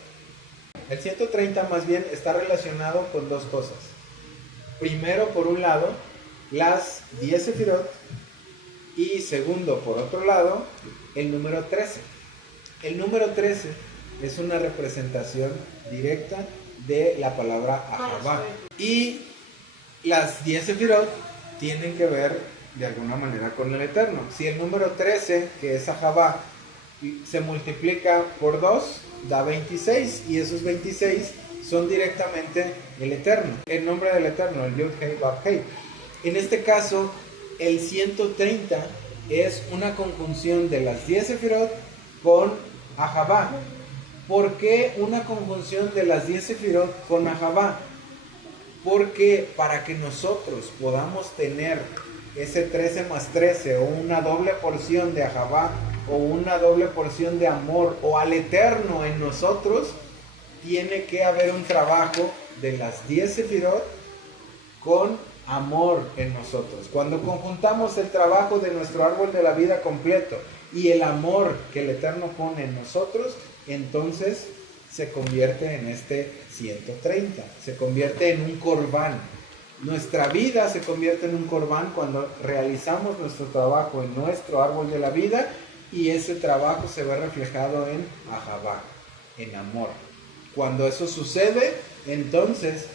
El 130 más bien está relacionado con dos cosas. Primero, por un lado, las 10 sefirot, y segundo, por otro lado, el número 13. El número 13 es una representación directa de la palabra Ahavá. Y las 10 sefirot tienen que ver de alguna manera con el Eterno. Si el número 13, que es Ahavá, se multiplica por 2, da 26, y esos 26 son directamente el Eterno, el nombre del Eterno, el Yud Hei Vav Hei. En este caso, el 130 es una conjunción de las 10 sefirot con Ahavá. ¿Por qué una conjunción de las 10 sefirot con Ahavá? Porque para que nosotros podamos tener ese 13 más 13, o una doble porción de Ahavá, o una doble porción de amor, o al Eterno en nosotros, tiene que haber un trabajo de las 10 sefirot con amor en nosotros. Cuando conjuntamos el trabajo de nuestro árbol de la vida completo y el amor que el Eterno pone en nosotros, entonces se convierte en este 130, se convierte en un corbán. Nuestra vida se convierte en un corbán cuando realizamos nuestro trabajo en nuestro árbol de la vida, y ese trabajo se ve reflejado en Ahavá, en amor. Cuando eso sucede, entonces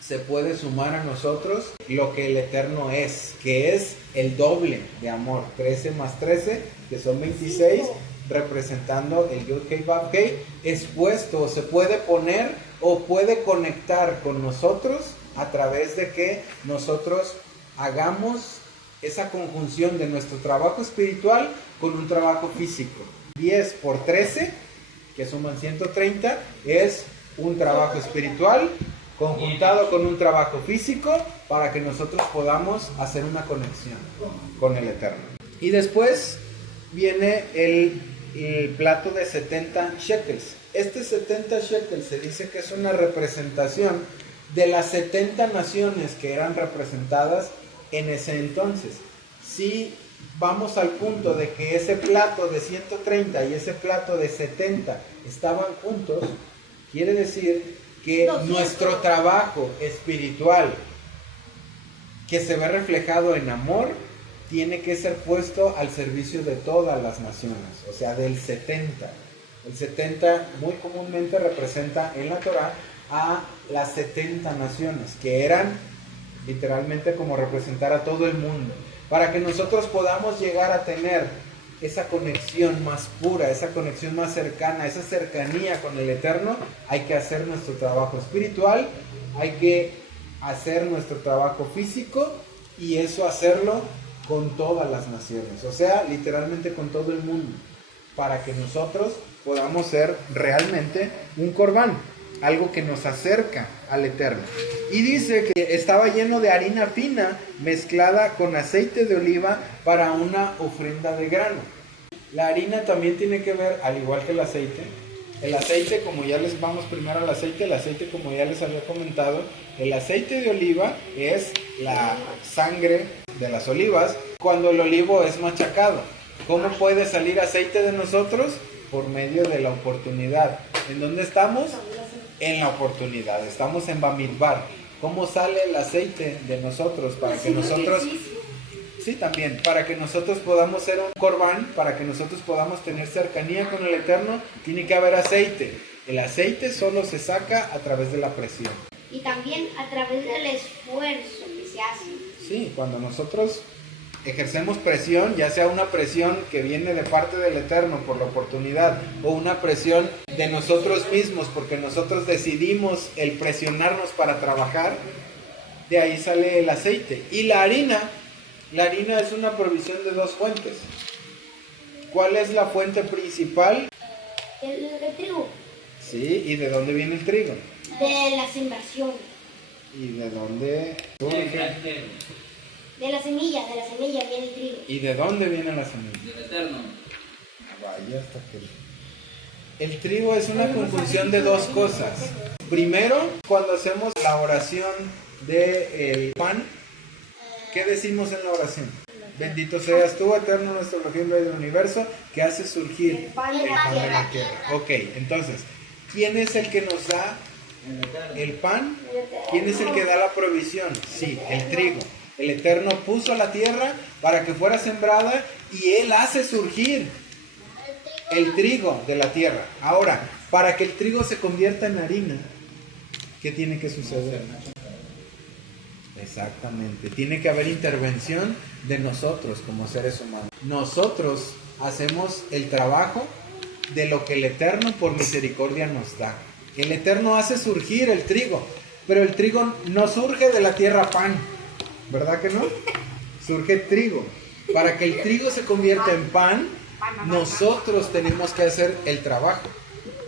se puede sumar a nosotros lo que el Eterno es, que es el doble de amor. 13 más 13, que son 26, representando el Yud Hei Vav Hei, expuesto, se puede poner o puede conectar con nosotros a través de que nosotros hagamos esa conjunción de nuestro trabajo espiritual con un trabajo físico. 10 por 13, que suman 130, es un trabajo espiritual conjuntado con un trabajo físico para que nosotros podamos hacer una conexión con el Eterno. Y después viene el plato de 70 shekels. Este 70 shekels se dice que es una representación de las 70 naciones que eran representadas en ese entonces. Si vamos al punto de que ese plato de 130 y ese plato de 70 estaban juntos, quiere decir que nuestro trabajo espiritual, que se ve reflejado en amor, tiene que ser puesto al servicio de todas las naciones, o sea, del 70. El 70 muy comúnmente representa en la Torah a las 70 naciones, que eran literalmente como representar a todo el mundo. Para que nosotros podamos llegar a tener esa conexión más pura, esa conexión más cercana, esa cercanía con el Eterno, hay que hacer nuestro trabajo espiritual, hay que hacer nuestro trabajo físico, y eso hacerlo con todas las naciones, o sea, literalmente con todo el mundo, para que nosotros podamos ser realmente un corbán, algo que nos acerca al Eterno. Y dice que estaba lleno de harina fina mezclada con aceite de oliva para una ofrenda de grano. La harina también tiene que ver, al igual que el aceite, como ya les vamos primero al aceite, el aceite, como ya les había comentado, el aceite de oliva es la sangre de las olivas cuando el olivo es machacado. ¿Cómo puede salir aceite de nosotros? Por medio de la oportunidad. ¿En dónde estamos? En la oportunidad. Estamos en Bamidbar. ¿Cómo sale el aceite de nosotros? Para que nosotros... Sí, también. Para que nosotros podamos ser un corbán, para que nosotros podamos tener cercanía con el Eterno, tiene que haber aceite. El aceite solo se saca a través de la presión. Y también a través del esfuerzo que se hace. Sí, cuando nosotros ejercemos presión, ya sea una presión que viene de parte del Eterno por la oportunidad, o una presión de nosotros mismos porque nosotros decidimos el presionarnos para trabajar, de ahí sale el aceite. Y la harina es una provisión de dos fuentes. ¿Cuál es la fuente principal? El trigo. Sí, ¿y de dónde viene el trigo? De las inversiones. ¿Y de dónde surge? De la semilla viene el trigo. ¿Y de dónde viene la semilla? Del Eterno. Vaya, hasta que... El trigo es una conjunción de dos cosas. Primero, cuando hacemos la oración del pan, ¿qué decimos en la oración? Bendito seas tú, Eterno, nuestro Elohim del universo, que hace surgir el pan de la tierra. Ok, entonces, ¿quién es el que nos da el pan? ¿Quién es el que da la provisión? Sí, el trigo. El Eterno puso la tierra para que fuera sembrada y Él hace surgir el trigo de la tierra. Ahora, para que el trigo se convierta en harina, ¿qué tiene que suceder? Exactamente, tiene que haber intervención de nosotros como seres humanos. Nosotros hacemos el trabajo de lo que el Eterno por misericordia nos da. El Eterno hace surgir el trigo, pero el trigo no surge de la tierra pan, ¿verdad que no? Surge trigo. Para que el trigo se convierta en pan, nosotros tenemos que hacer el trabajo.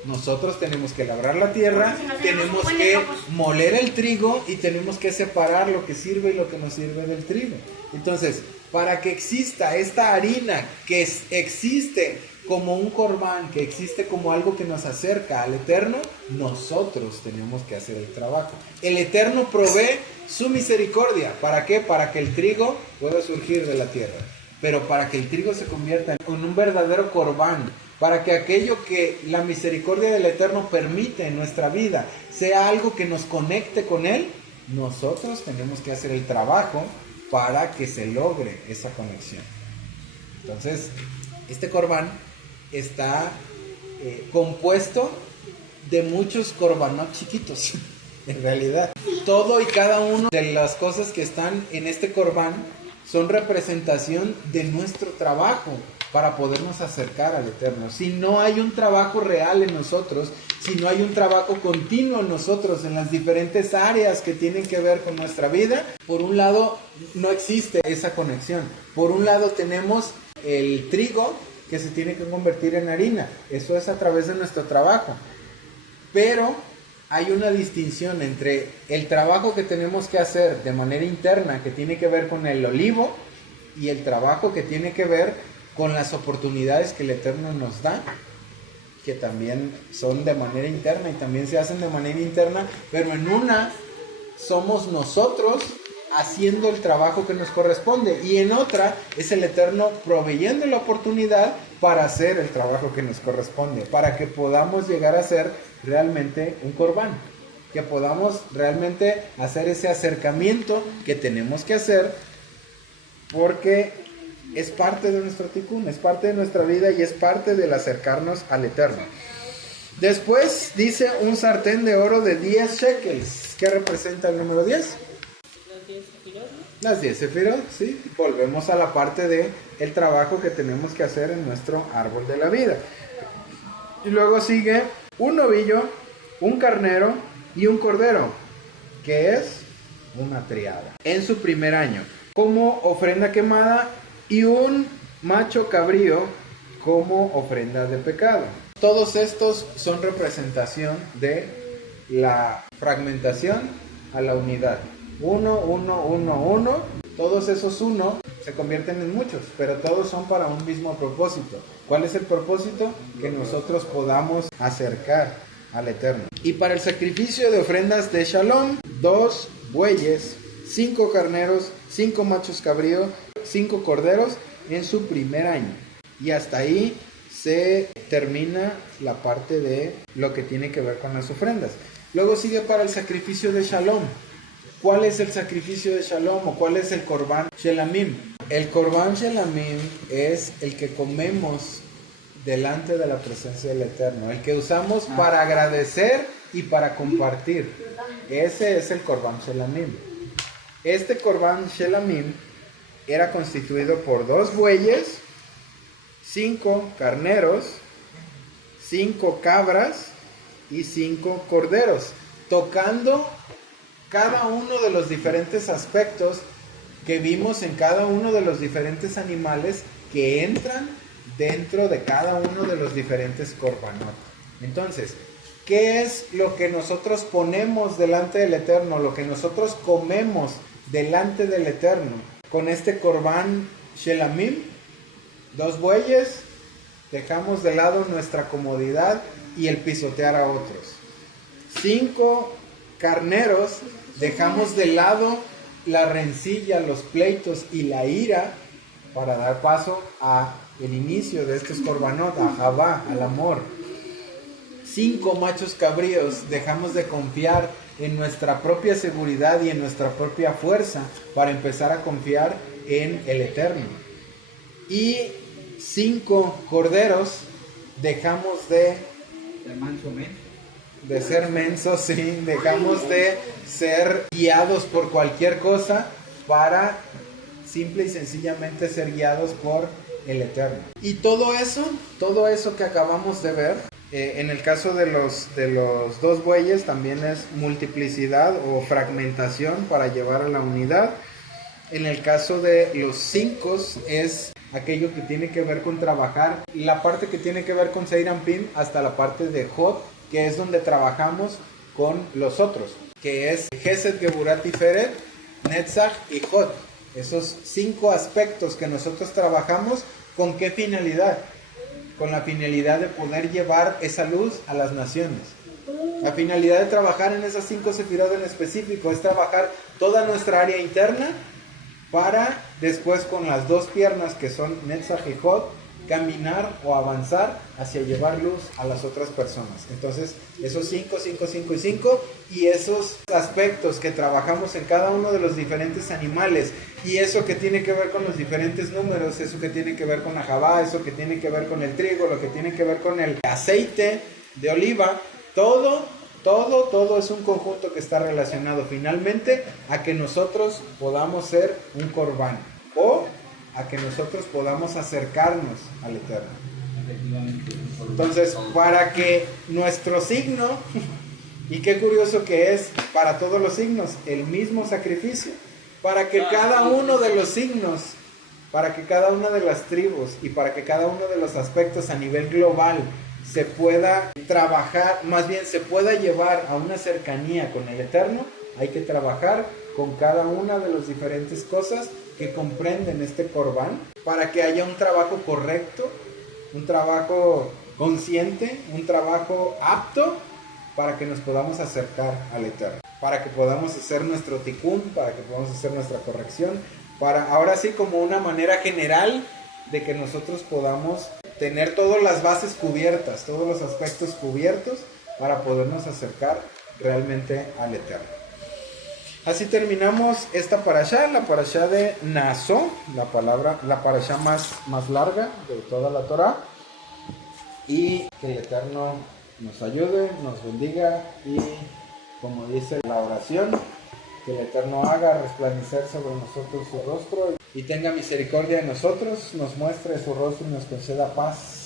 Nosotros tenemos que labrar la tierra, tenemos que moler el trigo y tenemos que separar lo que sirve y lo que no sirve del trigo. Entonces, para que exista esta harina que existe como un corbán, que existe como algo que nos acerca al Eterno, nosotros tenemos que hacer el trabajo. El Eterno provee su misericordia. ¿Para qué? Para que el trigo pueda surgir de la tierra. Pero para que el trigo se convierta en un verdadero corbán, para que aquello que la misericordia del Eterno permite en nuestra vida sea algo que nos conecte con Él, nosotros tenemos que hacer el trabajo para que se logre esa conexión. Entonces, este corbán está compuesto de muchos corbanot chiquitos, en realidad. Todo y cada una de las cosas que están en este corbán son representación de nuestro trabajo para podernos acercar al Eterno. Si no hay un trabajo real en nosotros, si no hay un trabajo continuo en nosotros, en las diferentes áreas que tienen que ver con nuestra vida, por un lado no existe esa conexión. Por un lado tenemos el trigo que se tiene que convertir en harina. Eso es a través de nuestro trabajo. Pero hay una distinción entre el trabajo que tenemos que hacer de manera interna, que tiene que ver con el olivo, y el trabajo que tiene que ver con las oportunidades que el Eterno nos da, que también son de manera interna y también se hacen de manera interna, pero en una somos nosotros haciendo el trabajo que nos corresponde, y en otra es el Eterno proveyendo la oportunidad para hacer el trabajo que nos corresponde, para que podamos llegar a ser realmente un corbán, que podamos realmente hacer ese acercamiento que tenemos que hacer, porque es parte de nuestro tikkun, es parte de nuestra vida y es parte del acercarnos al Eterno. Después dice un sartén de oro de 10 shekels. ¿Qué representa el número 10? Las 10 sefirot, sí. Volvemos a la parte de el trabajo que tenemos que hacer en nuestro árbol de la vida. Y luego sigue un novillo, un carnero y un cordero, que es una triada, en su primer año, como ofrenda quemada, y un macho cabrío como ofrenda de pecado. Todos estos son representación de la fragmentación a la unidad. 1, 1, 1, 1. Todos esos 1 se convierten en muchos, pero todos son para un mismo propósito. ¿Cuál es el propósito? Que nosotros podamos acercar al Eterno. Y para el sacrificio de ofrendas de Shalom, 2 bueyes, 5 carneros, 5 machos cabríos, 5 corderos en su primer año. Y hasta ahí se termina la parte de lo que tiene que ver con las ofrendas. Luego sigue para el sacrificio de Shalom. ¿Cuál es el sacrificio de Shalom o cuál es el Korban Shelamim? El Korban Shelamim es el que comemos delante de la presencia del Eterno, el que usamos para agradecer y para compartir. Ese es el Korban Shelamim. Este Korban Shelamim era constituido por 2 bueyes, 5 carneros, 5 cabras y 5 corderos, tocando cada uno de los diferentes aspectos que vimos en cada uno de los diferentes animales que entran dentro de cada uno de los diferentes korbanot. Entonces, ¿qué es lo que nosotros ponemos delante del Eterno? Lo que nosotros comemos delante del Eterno con este Korban Shelamim. 2 bueyes, dejamos de lado nuestra comodidad y el pisotear a otros. 5 carneros, dejamos de lado la rencilla, los pleitos y la ira para dar paso a el inicio de estos korbanot, a Javá, al amor. 5 machos cabríos, dejamos de confiar en nuestra propia seguridad y en nuestra propia fuerza para empezar a confiar en el Eterno. Y 5 corderos, dejamos de ser mensos, sí, dejamos de ser guiados por cualquier cosa para simple y sencillamente ser guiados por el Eterno. Y todo eso que acabamos de ver, en el caso de los 2 bueyes también es multiplicidad o fragmentación para llevar a la unidad. En el caso de los 5 es aquello que tiene que ver con trabajar, la parte que tiene que ver con Seir Anpin hasta la parte de Hod, que es donde trabajamos con los otros, que es Gesed, Geburat, Tiferet, Netzach y Hod. Esos 5 aspectos que nosotros trabajamos, ¿con qué finalidad? Con la finalidad de poder llevar esa luz a las naciones. La finalidad de trabajar en esas 5 sefirot en específico es trabajar toda nuestra área interna para después con las 2 piernas que son Netzach y Hod, caminar o avanzar hacia llevar luz a las otras personas. Entonces, esos 5, 5, 5 y 5 y esos aspectos que trabajamos en cada uno de los diferentes animales y eso que tiene que ver con los diferentes números, eso que tiene que ver con la Javá, eso que tiene que ver con el trigo, lo que tiene que ver con el aceite de oliva, todo es un conjunto que está relacionado finalmente a que nosotros podamos ser un corbán o a que nosotros podamos acercarnos al Eterno. Entonces, para que nuestro signo, y qué curioso que es para todos los signos, el mismo sacrificio, para que cada uno de los signos, para que cada una de las tribus y para que cada uno de los aspectos a nivel global se pueda trabajar, más bien se pueda llevar a una cercanía con el Eterno, hay que trabajar con cada una de las diferentes cosas que comprenden este Korban para que haya un trabajo correcto, un trabajo consciente, un trabajo apto para que nos podamos acercar al Eterno, para que podamos hacer nuestro tikkun, para que podamos hacer nuestra corrección, para ahora sí como una manera general de que nosotros podamos tener todas las bases cubiertas, todos los aspectos cubiertos para podernos acercar realmente al Eterno. Así terminamos esta parashá, la parashá de Naasó, la parashá más larga de toda la Torá. Y que el Eterno nos ayude, nos bendiga y, como dice la oración, que el Eterno haga resplandecer sobre nosotros su rostro y tenga misericordia de nosotros, nos muestre su rostro y nos conceda paz